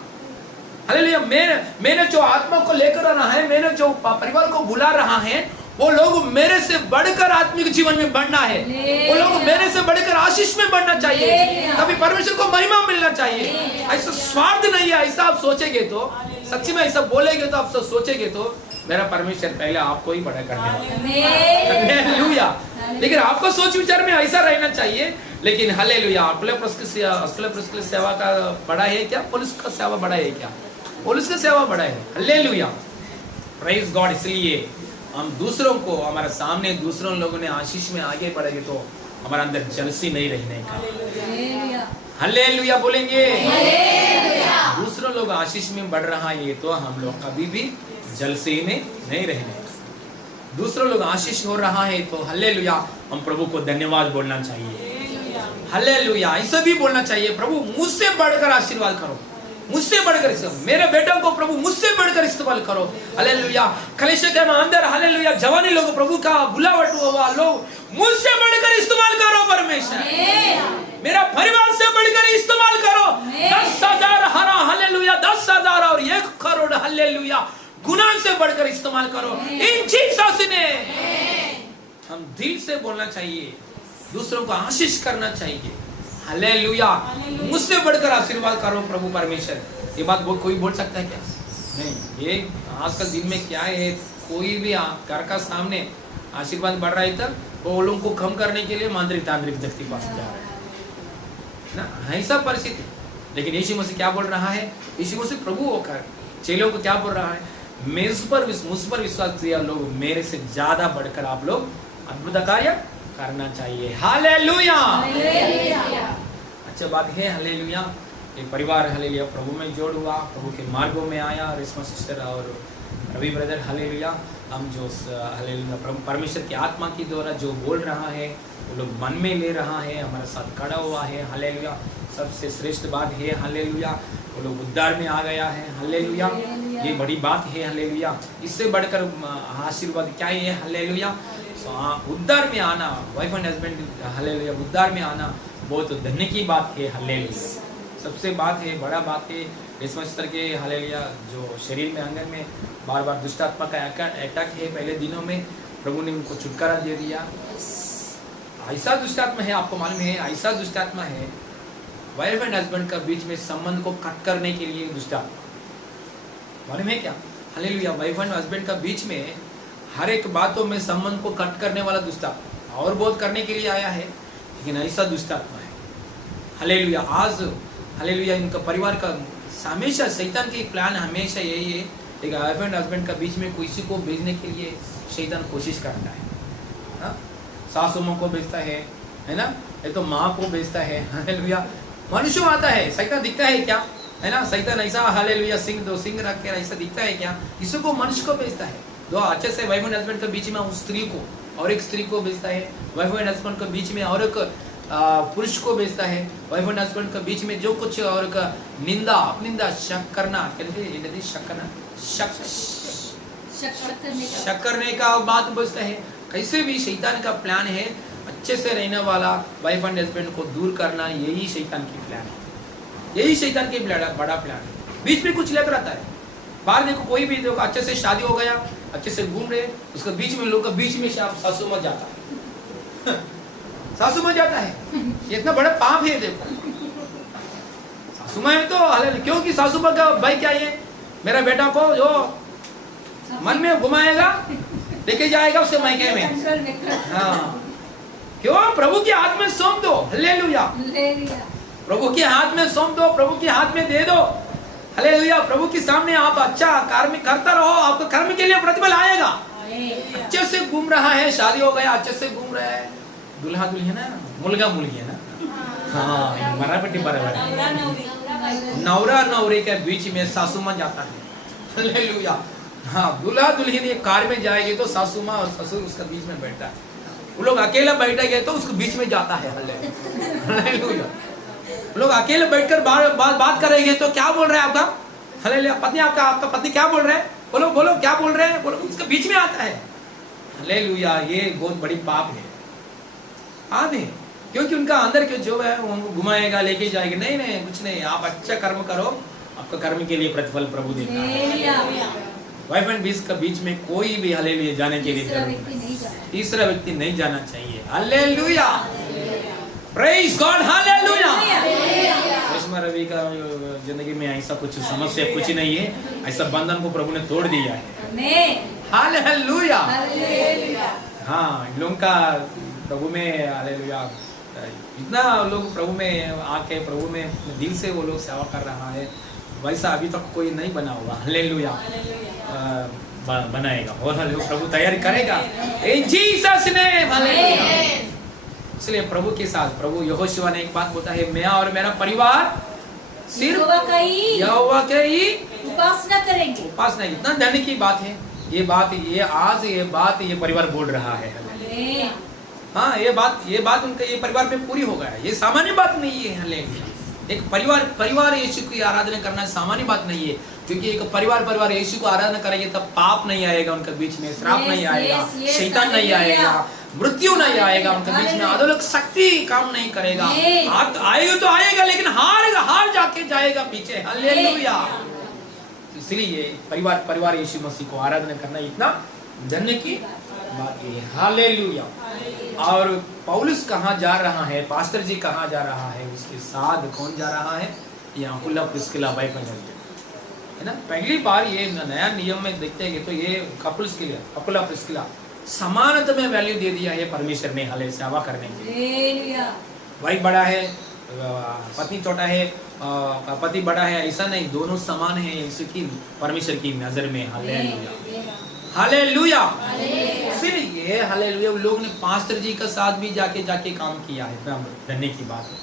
हालेलुया। मैंने जो आत्मा को लेकर आना है, मैंने जो परिवार को बुला रहा है, वो लोग मेरे से बढ़कर आत्मिक जीवन में बढ़ना है, वो लोग मेरे से बढ़कर आशीष में बढ़ना चाहिए, तभी परमेश्वर को महिमा मिलना चाहिए। ऐसा स्वार्थ नहीं है। ऐसा आप सोचेंगे तो, सच्ची में ऐसा बोलेंगे तो, आप सब सोचेंगे तो मेरा परमेश्वर पहले आपको ही बड़ा करने वाला है। हालेलुया। लेकिन आपको सोच विचार में ऐसा रहना चाहिए। लेकिन हालेलुया। अकुला सेवा का बड़ा है क्या? पौलुस का सेवा बड़ा है क्या? पौलुस का सेवा बड़ा है। हालेलुया। Praise God. इसलिए हम दूसरों को, हमारे सामने दूसरों लोगों ने आशीष में आगे बढ़ेंगे तो हमारे अंदर जलसी नहीं रहने का। हालेलुया बोलेंगे। दूसरों लोग आशीष में बढ़ रहा है तो हम लोग कभी भी जलसी में नहीं रहने का। दूसरों लोग आशीष हो रहा है तो हालेलुया हम प्रभु को धन्यवाद बोलना चाहिए। हालेलुया। ऐसा भी बोलना चाहिए, प्रभु मुझसे बढ़कर आशीर्वाद करो, मुझसे बढ़कर मेरे बेटों को प्रभु मुझसे बढ़कर इस्तेमाल करो। हालेलुया। कलीसिया के अंदर हालेलुया जवानी लोग प्रभु का बुलावट हुआ लोग मुझसे बढ़कर इस्तेमाल करो परमेश्वर। मेरा परिवार से बढ़कर इस्तेमाल करो। 10,000 हरा हालेलुया 10,000 और 1 करोड़ हालेलुया गुना से बढ़कर इस्तेमाल करो इन जीसस ने। हम दिल से बोलना चाहिए, दूसरों को आशीष करना चाहिए। हालेलुया। मुझसे बढ़कर आशीर्वाद करो प्रभु परमेश्वर। ये बात कोई बोल सकता है क्या? नहीं। ये आजकल दिन में क्या है, कोई भी घर का सामने आशीर्वाद बढ़ रहा है तो वो लोगों को कम करने के लिए मांत्रिक तांत्रिक व्यक्ति पास जा रहा है ना, ऐसा परिस्थिति। लेकिन यीशु मसीह क्या बोल रहा है? यीशु मसीह प्रभु होकर चेलों को क्या बोल रहा है? मुझ पर विश्वास किया लोग मेरे से ज्यादा बढ़कर आप लोग अद्भुत कार्य करना चाहिए। हालेलुया। अच्छा बात है हालेलुया। ये परिवार हालेलुया प्रभु में जोड़ हुआ, प्रभु के मार्गों में आया। रेशमा सिस्टर और रवि ब्रदर हालेलुया, हम जो हालेलुया परमेश्वर की आत्मा के द्वारा जो बोल रहा है वो लोग मन में ले रहा है, हमारे साथ खड़ा हुआ है हालेलुया। सबसे श्रेष्ठ बात है हालेलुया, वो लोग उद्धार में आ गया है हालेलुया। ये बड़ी बात है हालेलुया। इससे बढ़कर आशीर्वाद क्या है हालेलुया। उद्धार में आना, वाइफ एंड हस्बैंड हालेलुया, उद्धार में आना बहुत धन्य की बात है हालेलुया। सबसे बात है, बड़ा बात है रेशमा सिस्टर के हालेलुया जो शरीर में अंगन में बार बार दुष्ट आत्मा का अटैक है। पहले दिनों में प्रभु ने उनको छुटकारा दे दिया। ऐसा दुष्ट आत्मा है, आपको मालूम है, ऐसा दुष्ट आत्मा है वाइफ एंड हस्बैंड का बीच में संबंध को कट करने के लिए दुष्ट आत्मा, मालूम है क्या हालेलुया। वाइफ एंड हस्बैंड का बीच में हर एक बातों में संबंध को कट करने वाला दुष्ट आत्मा और बहुत करने के लिए आया है, लेकिन ऐसा दुष्ट आत्मा है हालेलुया। आज हालेलुया इनका परिवार का हमेशा शैतान की प्लान हमेशा यही है, एक वाइफ एंड हस्बैंड का बीच में किसी को भेजने के लिए शैतान कोशिश करता है ना? सासू माँ को भेजता है ना, ये तो माँ को भेजता है हालेलुया। मनुष्य आता है, शैतान दिखता है क्या है ना, शैतान ऐसा हालेलुया सिंह दो सिंह रख के ऐसा दिखता है क्या, किसी को मनुष्य को भेजता है। दो अच्छे से वाइफ एंड हस्बैंड के बीच में उस स्त्री को और एक स्त्री को भेजता है, वाइफ एंड हस्बैंड के बीच में और एक पुरुष को भेजता है, वाइफ एंड हस्बैंड के बीच में जो कुछ और का निंदा अपनिंदा शक करना, शक करने का बात बचता है। कैसे भी शैतान का प्लान है अच्छे से रहने वाला वाइफ एंड हस्बैंड को दूर करना, यही शैतान की प्लान है, यही शैतान की बड़ा प्लान है। बीच में कुछ लग रहता है, बाहर देखो कोई भी देखो अच्छे से शादी हो गया, अच्छे से घूम रहे, उसके बीच में लोग का बीच में सासू मत जाता है सासू मत जाता है, ये इतना बड़ा पाप है। देखो सासू माँ तो हालेलुया, क्योंकि सासू माँ का भाई क्या है, मेरा बेटा को जो मन में घुमाएगा लेके जाएगा उसके मायके में। हाँ क्यों, प्रभु के हाथ में सौंप दो हालेलुया, प्रभु के हाथ में सौंप दो, प्रभु के हाथ में दे दो हालेलुया। प्रभु के सामने आप अच्छा कर्म करता रहो, आपको कर्म के लिए प्रतिफल आएगा। अच्छे से घूम रहा है, शादी हो गया, अच्छे से घूम रहा है, दुल्हा दुल्हन है, मुलगा मुलगी है ना, हाँ मराठी बराबर है। नवरा नवरे के बीच में सासू माँ जाता है हालेलुया। हाँ दुल्हा दुल्हन एक कार में जाएगी तो सासू माँ और ससुर उसका बीच में बैठता है, वो लोग अकेला बैठेंगे तो उसके बीच में जाता है हालेलुया। लोग अकेले बैठकर बात करेंगे तो क्या बोल रहे हैं आपका हालेलुया, पत्नी आपका पति क्या बोल रहे हैं, बोलो बोलो क्या बोल रहे हैं, बोलो उसके बीच में आता है हालेलुया। ये बहुत बड़ी पाप है, पाप है, क्योंकि उनका अंदर के जो है वो घुमाएगा लेके जाएगा। नहीं नहीं कुछ नहीं, आप अच्छा कर्म करो, आपका कर्म के लिए प्रतिफल प्रभु देता है। वाइफ एंड बीच का बीच में कोई भी हालेलुया जाने के लिए तीसरा व्यक्ति नहीं जाना चाहिए hallelujah, praise God hallelujah. Reshma Ravi का जिंदगी में ऐसा कुछ समस्या कुछ नहीं है, ऐसा बंधन को प्रभु ने तोड़ दिया है हालेलुया। हाँ इन लोगों का प्रभु में हालेलुया, इतना लोग प्रभु में आके प्रभु में दिल से वो लोग सेवा कर रहा है, वैसा अभी तक कोई नहीं बना हुआ हालेलुया। बनाएगा और हालेलुया प्रभु तैयारी करेगा इन जीसस नेम हालेलुया। इसलिए प्रभु के साथ प्रभु यहोशुआ ने एक बात बोला है, मैं और मेरा परिवार सिर्फ यहोवा के ही उपासना करेंगे। उपासना, इतना धन्य की बात है ये बात, ये परिवार बोल रहा है। हाँ ये बात उनका ये परिवार में पूरी हो गया, ये सामान्य बात नहीं है हालेलुया। एक परिवार यीशु की आराधना करना सामान्य बात नहीं है, क्योंकि एक परिवार यीशु को आराधना करेंगे तब पाप नहीं आएगा उनके बीच में, श्राप नहीं आएगा, शैतान नहीं आएगा, मृत्यु नहीं आएगा उनके बीच में, अधोलोक शक्ति काम नहीं करेगा। आएगा तो आएगा लेकिन हार जाके जाएगा पीछे हालेलुया। इसलिए परिवार यीशु मसीह को आराधना करना इतना धन्य की बात है हालेलुया। और पौलुस कहाँ जा रहा है, पास्टर जी कहाँ जा रहा है, उसके साथ कौन जा रहा है, यहाँ अकुला प्रिस्किला वाइफ है ना। पहली बार ये नया नियम में देखते हैं तो ये कपल्स के लिए अकुला प्रिस्किला समानता में वैल्यू दे दिया है परमेश्वर ने हाले सेवा करने के लिए। वाइफ बड़ा है, पत्नी छोटा है, का पति बड़ा है, ऐसा नहीं, दोनों समान है यीशु की परमेश्वर की नजर में। Hallelujah hallelujah. इसीलिए हालेलुया लोग ने पास्टर जी का साथ भी जाके काम किया है। इतना धन्य की बात है।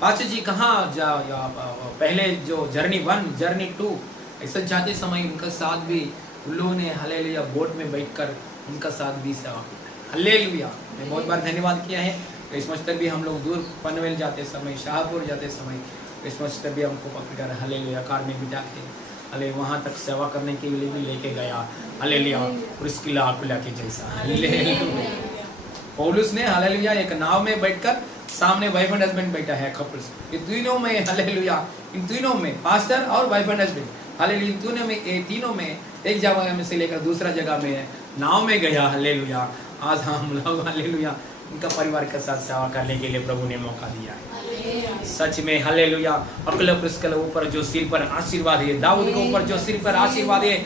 पास्टर जी कहाँ पहले जो जर्नी 1 जर्नी 2 ऐसा जाते समय उनका साथ भी उन लोगों ने हालेलुया बोट में बैठकर उनका साथ भी सेवा किया। हालेलुया। मैं बहुत बार धन्यवाद किया है। क्रिसमस तक भी हम लोग दूर पनवेल जाते समय, शाहपुर जाते समय क्रिसमस तक भी हमको पकड़कर हालेलुया कार में बिठा के हाले वहाँ तक सेवा करने के लिए भी लेके गया। हालेलुया प्रिस्किला आकुला के जैसा। हालेलुया पौलुस ने हालेलुया एक नाव में बैठकर सामने वाइफ एंड हस्बैंड बैठा है कपल्स, ये तीनों में हालेलुया, इन तीनों में पास्टर और वाइफ एंड हस्बैंड हालेलुया, इन तीनों में एक जगह में से लेकर दूसरा जगह में नाव में गया। हालेलुया आज हम लोग हालेलुया उनका परिवार के साथ सेवा करने के लिए प्रभु ने मौका दिया है। सच में हालेलुया अकुला प्रिस्किला ऊपर जो सिर पर आशीर्वाद है, दाऊद के ऊपर जो सिर पर आशीर्वाद है,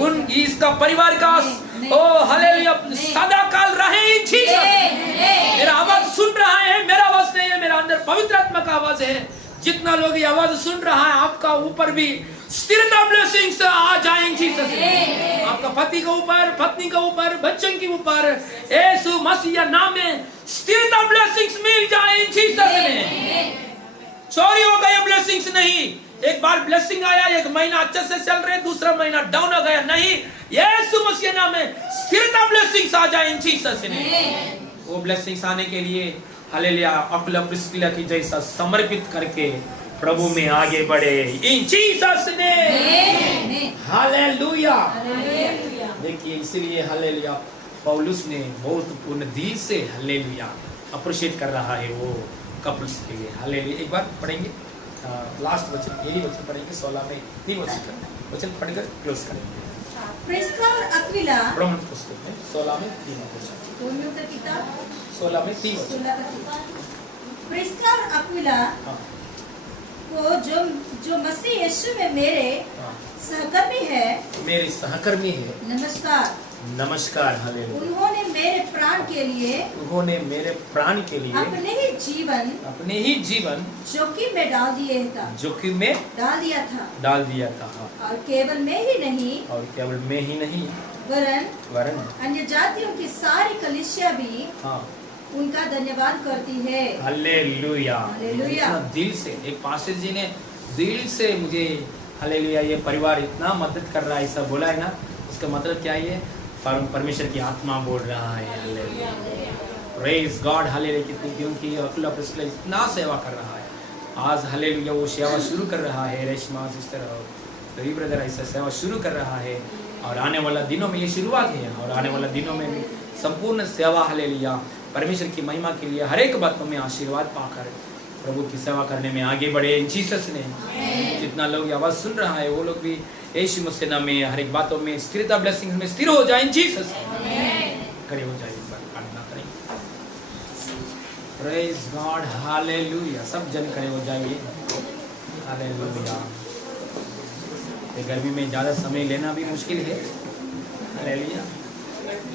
उन इसका परिवार का ओ हालेलुया सदा काल रहे। जीसस मेरा आवाज सुन रहा है, मेरा आवाज नहीं है, मेरा अंदर पवित्र आत्मा का आवाज है। जितना लोग ये आवाज सुन रहा है आपका ऊपर भी स्थिरता ब्लेसिंग्स आ जाएंगी जीसस। आपका पति के ऊपर, पत्नी के ऊपर, बच्चों के ऊपर यीशु मसीह नाम में स्थिरता ब्लेसिंग्स मिल जाए जीसस ने। चोरी हो गए ब्लेसिंग्स नहीं, एक बार ब्लेसिंग आया, एक महीना अच्छे से चल रहे, दूसरा महीना डाउन हो गया, नहीं, यीशु मसीह नाम में स्थिरता ब्लेसिंग्स आ जाए जीसस ने। वो ब्लेसिंग्स आने के लिए हालेलुया अकुला प्रिस्किला की जैसा समर्पित करके प्रभु में आगे बढ़े इन जीसस ने। हालेलुया। देखिए इसीलिए हालेलुया पौलुस ने बहुत पूर्ण दिल से हालेलुया अप्रिशिएट कर रहा है वो कपल्स के लिए। हालेलुया एक बार पढ़ेंगे लास्ट वचन, यही वचन पढ़ेंगे 16 में 3 वचन पढ़कर क्लोज करेंगे। प्रिस्का और अक्विला रोमन पुस्तक में 16 में 3 वचन, रोमियो का किताब 16 में 3 वचन। 16 का किताब। प्रिस्का और अक्विला को जो मसीह यीशु में मेरे सहकर्मी है, मेरे सहकर्मी है, नमस्कार। नमस्कार। हालेलुया उन्होंने मेरे प्राण के लिए अपने ही जीवन जोखिम में डाल दिया था और केवल मैं ही नहीं वरन अन्य जातियों की सारी कलीसिया भी उनका धन्यवाद करती है। हालेलुया। हालेलुया। दिल से एक पास्टर जी ने दिल से मुझे हालेलुया ये परिवार इतना मदद कर रहा है ऐसा बोला है ना, उसका मतलब क्या है? परमेश्वर की आत्मा बोल रहा है। Hallelujah praise God. हालेलुया क्योंकि अकुला प्रिस्किला इतना सेवा कर रहा है आज। हालेलुया वो सेवा शुरू कर रहा है, रेशमा सिस्टर और रवि ब्रदर ऐसा सेवा शुरू कर रहा है और आने वाला दिनों में ये शुरुआत है और आने वाला दिनों में भी संपूर्ण सेवा हालेलुया परमेश्वर की महिमा के लिए हर एक बातों में आशीर्वाद पाकर प्रभु की सेवा करने में आगे बढ़े जीसस ने। जितना लोग आवाज सुन रहा है वो लोग भी यीशु मसीह नाम में हर एक बातों में स्थिरता ब्लेसिंग्स में स्थिर हो जाएं जीसस। खड़े हो जाए, प्रार्थना करें। Praise God. हालेलुया। सब जन खड़े हो जाइए। हालेलुया। गर्मी में ज़्यादा समय लेना भी मुश्किल है। हालेलुया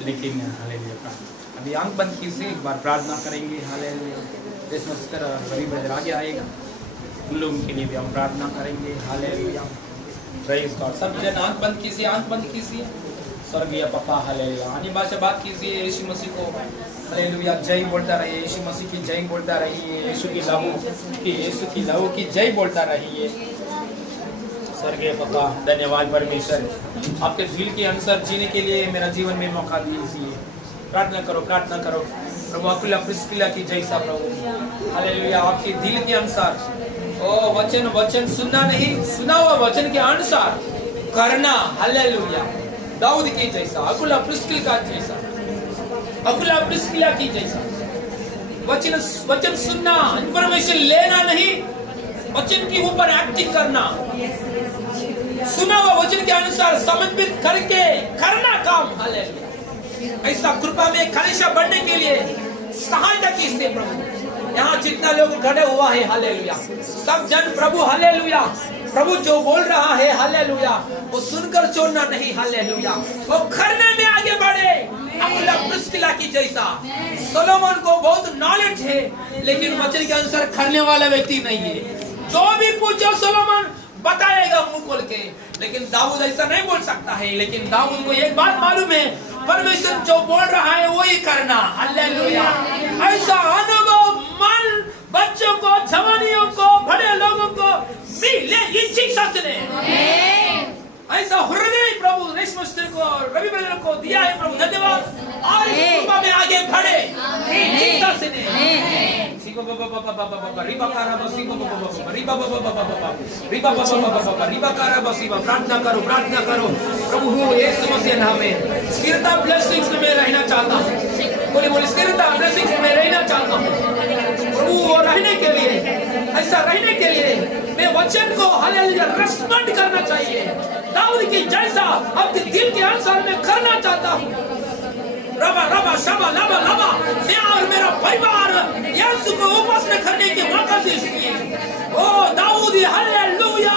लेकिन हालेलुया अभी आंख बंद कीजिए, एक बार प्रार्थना करेंगे। हालेलुया क्रिसमस का रवि ब्रदर आगे आएगा, उन लोगों के लिए भी हम प्रार्थना करेंगे। Hallelujah praise God. सब जन आंख बंद कीजिए, आंख बंद कीजिए। स्वर्गीय पापा हालेलुया अन्य भाषा बात कीजिए। यीशु मसीह को हालेलुया जय बोलता रहिए, यीशु मसीह की जय बोलता रहिए, यीशु की लहू की जय बोलता रहिए। स्वर्गीय पापा धन्यवाद परमेश्वर, आपके दिल के अनुसार जीने के लिए मेरा जीवन में मौका दीजिए। प्रार्थना करो प्रभु अकुला प्रिस्किला की जैसा प्रभु हालेलुया आपके दिल के अनुसार ओ वचन सुनना नहीं, सुना हुआ वचन के अनुसार करना। हालेलुया दाऊद की जैसा, अकुला प्रिस्किला जैसा, अकुला प्रिस्किला की जैसा वचन सुनना, इंफॉर्मेशन लेना नहीं, वचन के ऊपर एक्टिंग करना, सुना हुआ वचन के अनुसार समर्पित करके करना काम। हालेलुया ऐसा कृपा में कलीसिया बढ़ने के लिए सहायता कीजिए प्रभु। यहाँ जितना लोग खड़े हुआ है हालेलुया सब जन प्रभु हालेलुया प्रभु जो बोल रहा है हालेलुया वो सुनकर छोड़ना नहीं। हालेलुया वो करने में आगे बढ़े अकुला प्रिस्किला की जैसा। सोलोमन को बहुत नॉलेज है लेकिन वचन के अनुसार करने वाला व्यक्ति नहीं है। जो भी पूछो सोलोमन बताएगा मुंह खोल के। लेकिन दाऊद ऐसा नहीं बोल सकता है। लेकिन दाऊद को एक बात मालूम है, परमेश्वर जो बोल रहा है वो ही करना। हालेलुया। ऐसा अनुभव मन बच्चों को, जवानियों को, बड़े लोगों को मिले इन जीसस ने। ऐसा हृदय प्रभु रेशमस्टर को, रवि ब्रदर को दिया है प्रभु, धन्यवाद। और इस कृपा में आगे बढ़े जीसस ने। प्रार्थना करो, प्रार्थना करो। प्रभु यीशु मसीह नाम में स्थिरता ब्लेसिंग्स में रहना चाहता हूँ। बोले बोले स्थिरता ब्लेसिंग्स में रहना चाहता हूँ प्रभु। और रहने के लिए, ऐसा रहने के लिए मैं वचन को हालेलुया रेस्पॉन्ड करना चाहिए। दाऊद की जैसा अपने दिल के अनुसार मैं करना चाहता हूँ। रबा रबा शबा लबा लबा, मैं और मेरा परिवार यीशु को उपासना करने के मौका दीजिए। ओ दाऊद हालेलुया,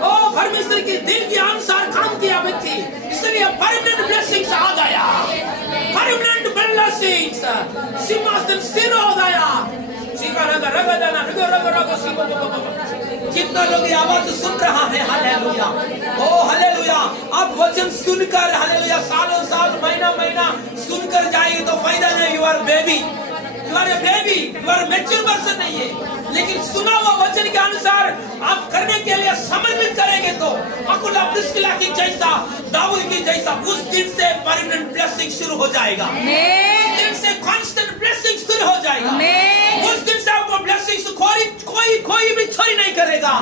ओ परमेश्वर के दिल के अनुसार काम किया व्यक्ति, इसलिए परमानेंट ब्लेसिंग्स आ गया। परमानेंट ब्लेसिंग्स, सिंहासन स्थिर हो गया। कितना लोग ये आवाज सुन रहा है? हालेलुया, ओ हालेलुया। आप वचन सुनकर हालेलुया सालों साल, महीना महीना सुनकर जाएंगे तो फायदा नहीं। You are baby, you are a baby, you are mature person नहीं है। लेकिन सुना हुआ वचन के अनुसार आप करने के लिए समर्पित करेंगे तो अकुला प्रिस्किला की जैसा, दाऊद की जैसा, उस दिन से परमानेंट ब्लेसिंग शुरू हो जाएगा। उस दिन से कांस्टेंट ब्लेसिंग शुरू हो जाएगा। उस दिन से आपको ब्लेसिंग्स कोई भी चोरी नहीं करेगा।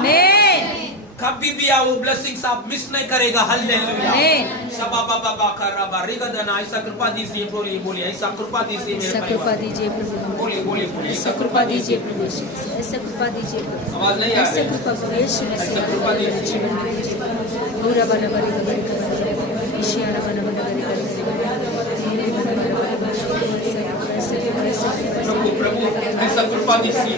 कभी भी वो ब्लेसिंग्स आप मिस नहीं करेगा। हालेलुया। शबा बाबा बाका रबा रिगदना, ऐसा कृपा दीजिए। बोलिए बोलिए, ऐसा कृपा दीजिए मेरे परिवार। बोलिए बोलिए बोलिए, ऐसा कृपा दीजिए प्रभु। ऐसा कृपा दीजिए, आवाज नहीं आ रही है। ऐसा कृपा दीजिए। प्रभु प्रभु ऐसा कृपा दीजिए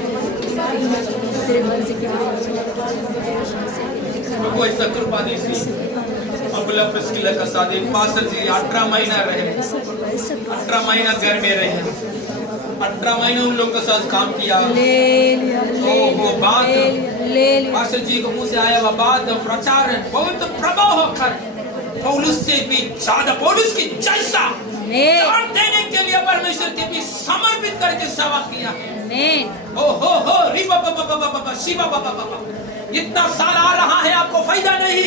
प्रभु, ऐसा कृपा दीजिए। अबुला प्रिस्किला का शादी पास्टर जी 18 महीना रहे, 18 महीना घर में रहे, 18 महीने उन लोगों के साथ काम किया। वो बात पास्टर जी को मुंह से आया हुआ बात प्रचार बहुत प्रभाव होकर पौलुस से भी ज्यादा, पौलुस की जैसा जान देने के लिए परमेश्वर के भी समर्पित करके सेवा किया। ओ हो रिबा बाबा बाबा शिवा बाबा बाबा। इतना साल आ रहा है, आपको फायदा नहीं।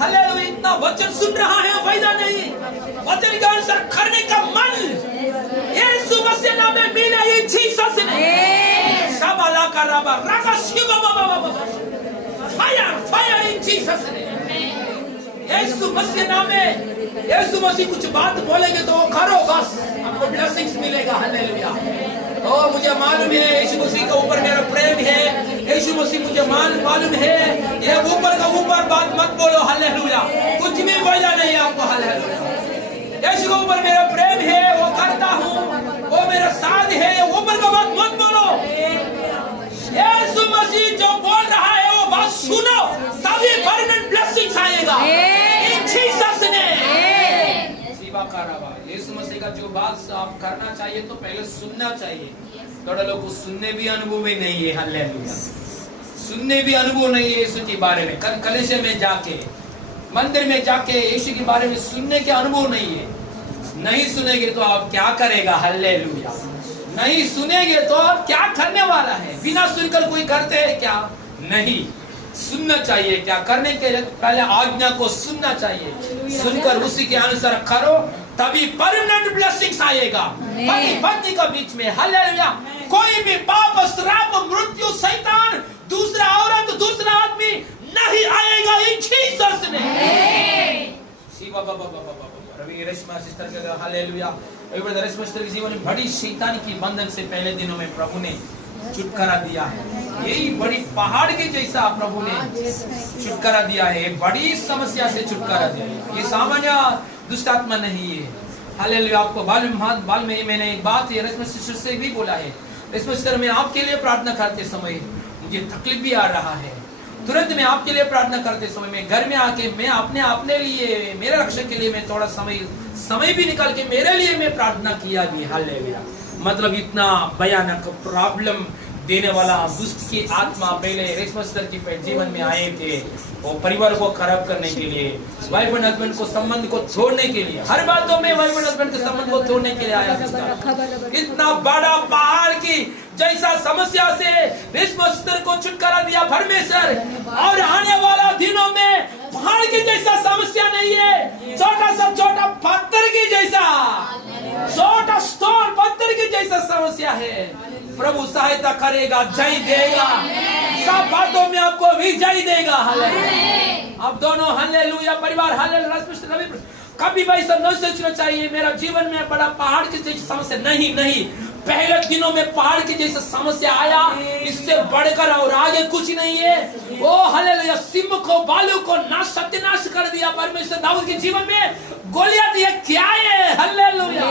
हालेलुया, इतना वचन सुन रहा है, फायदा नहीं। वचन के अनुसार करने का मन यीशु मसीह नाम में मिला। ये जीसस ने शाबाला का रबा रागा शिवा बाबा बाबा, फायर फायर इन जीसस ने। यीशु मसीह नाम में, यीशु मसीह कुछ बात बोलेंगे तो वो करो, बस आपको ब्लेसिंग्स मिलेगा। हालेलुया। ओ मुझे मालूम है यीशु मसीह के ऊपर मेरा प्रेम है। यीशु मसीह मुझे मालूम है। ये ऊपर का ऊपर बात मत बोलो। हालेलुया, कुछ भी बोला नहीं आपको। हालेलुया, यीशु के ऊपर मेरा प्रेम है, वो करता हूँ, वो मेरा साथ है, ऊपर का बात मत बोलो। यीशु मसीह जो बोल रहा है वो बात सुनो, तभी परमानेंट ब्लेसिंग्स आएगा। जीसस ने यीशु मसीह का जो बात आप करना चाहिए तो पहले सुनना चाहिए। थोड़ा लोग को सुनने भी अनुभव में नहीं है। हालेलुया, सुनने भी अनुभव नहीं है यीशु के बारे में। कलीसिया में जाके, मंदिर में जाके यीशु के बारे में सुनने के अनुभव नहीं है। नहीं सुनेंगे तो आप क्या करेगा? हालेलुया, नहीं सुनेंगे तो आप क्या करने वाला है? बिना सुनकर कोई करते हैं क्या? नहीं, सुनना चाहिए। क्या करने के पहले आज्ञा को सुनना चाहिए, सुनकर उसी के अनुसार करो, तभी परमानेंट ब्लेसिंग्स आएगा। पति पत्नी का बीच में हालेलुया कोई भी पाप, श्राप, मृत्यु, शैतान, दूसरा औरत, दूसरा आदमी नहीं आएगा। इन जीसस ने शिवा बाबा बाबा रवि रेशमा सिस्टर का हालेलुया। रेशमा सिस्टर के जीवन में बड़ी शैतान की बंधन से पहले दिनों में प्रभु ने छुटकारा दिया है। यही बड़ी पहाड़ के जैसा प्रभु ने छुटकारा दिया है। बड़ी समस्या से छुटकारा दिया है। ये सामान्य दुष्ट आत्मा नहीं है। हालेलुया, आपको बाल में मैंने एक बात रेशमा सिस्टर से भी बोला है। रेशमा सिस्टर, मैं आपके लिए प्रार्थना करते समय मुझे तकलीफ भी आ रहा है। तुरंत मैं आपके लिए प्रार्थना करते समय मैं घर में आके मैं अपने लिए, मेरे रक्षक के लिए मैं थोड़ा समय भी निकाल के मेरे लिए मैं प्रार्थना किया भी। हालेलुया, मतलब इतना भयानक प्रॉब्लम देने वाला दुष्ट की आत्मा पहले रेशमा सिस्टर की जीवन में आए थे, वो परिवार को खराब करने के लिए, वाइफ एंड हस्बैंड को संबंध को तोड़ने के लिए, हर बातों में वाइफ एंड हस्बैंड के संबंध को तोड़ने के लिए आया था। इतना बड़ा पहाड़ की जैसा समस्या से रेशमा सिस्टर को छुटकारा दिया परमेश्वर, और आने वाला दिनों में पहाड़ की जैसा समस्या नहीं है, छोटा सा छोटा पत्थर की जैसा, छोटा स्टोन पत्थर की जैसा समस्या है। प्रभु सहायता करेगा, जय देगा, सब बातों में आपको विजय देगा। हालेलुया। अब दोनों हालेलुया परिवार हालेलुया। कभी भी ऐसा नहीं सोचना चाहिए मेरा जीवन में बड़ा पहाड़ की जैसी समस्या नहीं। पहले दिनों में पहाड़ की जैसा समस्या आया, इससे बढ़कर और आगे कुछ नहीं है। ओ हालेलुया, सिंह को बालू को सत्यानाश कर दिया परमेश्वर दाऊद के जीवन में। गोलियत ये क्या है? हालेलुया।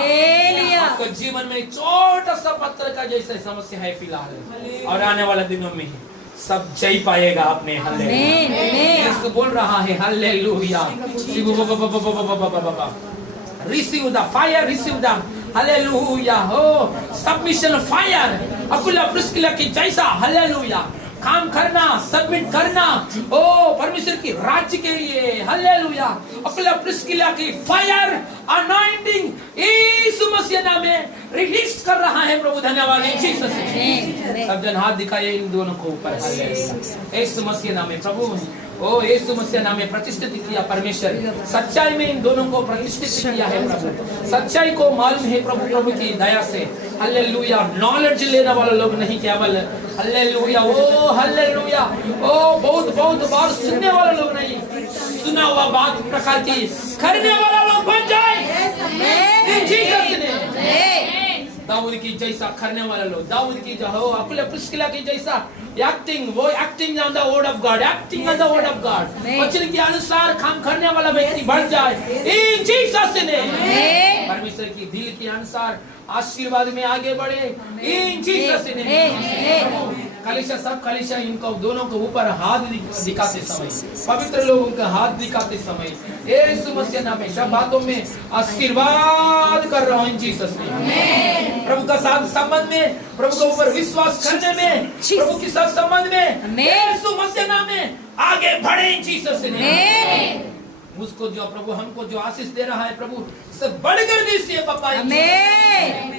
आपको जीवन में छोटा सा पत्थर का जैसा समस्या है फिलहाल, और आने वाले दिनों में सब जय पाएगा अपने। हालेलुया बोल रहा है। Hallelujah. Receive the fire, receive the hallelujah हो सबमिशन फायर। अकुला प्रिस्किला की जैसा हालेलुया काम करना, सबमिट करना ओ परमेश्वर की राज्य के लिए। हालेलुया। अकुला प्रिस्किला की फायर अनॉइंटिंग यीशु मसीह नाम में रिलीज कर रहा है प्रभु। धन्यवाद जीसस। सब जन हाथ दिखाइए इन दोनों को ऊपर। हालेलुया। यीशु मसीह नाम में प्रभु, ओ यीशु मसीह नाम में प्रतिष्ठित किया परमेश्वर। सच्चाई में इन दोनों को प्रतिष्ठित किया है प्रभु। सच्चाई को मालूम है प्रभु, प्रभु की दया से। हालेलुया। नॉलेज लेने वाले लोग नहीं केवल हालेलुया, ओ हालेलुया, ओ बहुत बार सुनने वाले लोग नहीं, सुना हुआ बात प्रकार की करने वाला लोग बन जाए इन जीसस ने। दाऊद की जैसा करने वाला लोग, दाऊद की जो हो अकुला प्रिस्किला की जैसा एक्टिंग, वो acting on the word of God, acting on the word of God, वचन के अनुसार काम करने वाला व्यक्ति बढ़ जाए इन जीसस ने। परमेश्वर की दिल के अनुसार आशीर्वाद में आगे बढ़े इन जीसस ने। कलीसिया सब कलीसिया इनको दोनों को ऊपर हाथ दिखाते समय, पवित्र लोगों का हाथ दिखाते समय यीशु मसीह नाम में सब बातों में आशीर्वाद कर रहा हूं इन जीसस ने। प्रभु का साथ संबंध में, प्रभु के ऊपर विश्वास करने में, प्रभु के साथ संबंध में यीशु मसीह नाम में आगे बढ़े इन जीसस ने। मुझको जो प्रभु हमको जो आशीष दे रहा है प्रभु, इससे बढ़कर दीजिए पापा।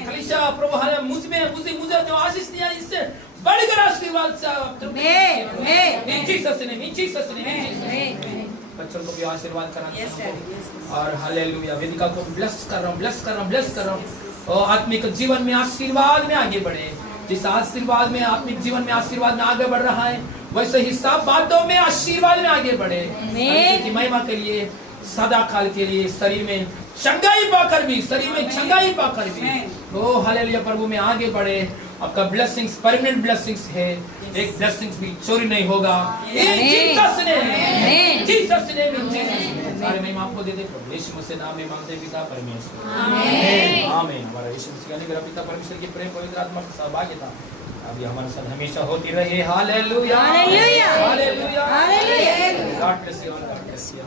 कलीसिया प्रभु मुझे जो आशीष दिया इससे बढ़कर आशीर्वाद बच्चों को भी आशीर्वाद कराना और हालेलुया वेदिका को ब्लेस कर रहा हूँ और आत्मिक जीवन में आशीर्वाद में आगे बढ़े। जिस आशीर्वाद में आत्मिक जीवन में आशीर्वाद में आगे बढ़ रहा है, वैसे ही सब बातों में आशीर्वाद में आगे बढ़े की महिमा के लिए, सदा काल के लिए शरीर में चंगाई पाकर भी, शरीर में चंगाई पाकर भी ओ हालेलुया प्रभु में आगे बढ़े। आपका ब्लेसिंग्स परमानेंट ब्लेसिंग्स है, एक ब्लेसिंग्स भी चोरी नहीं होगा जीसस ने। सारे महिमा आपको दे दे प्रभु यीशु मसीह नाम में मांगते पिता परमेश्वर, आमीन आमीन। हमारा यीशु मसीह का पिता परमेश्वर की प्रेम पवित्र आत्मा की सहभागिता अभी हमारे साथ हमेशा होती रहे। Hallelujah hallelujah hallelujah. God bless you all, God bless you.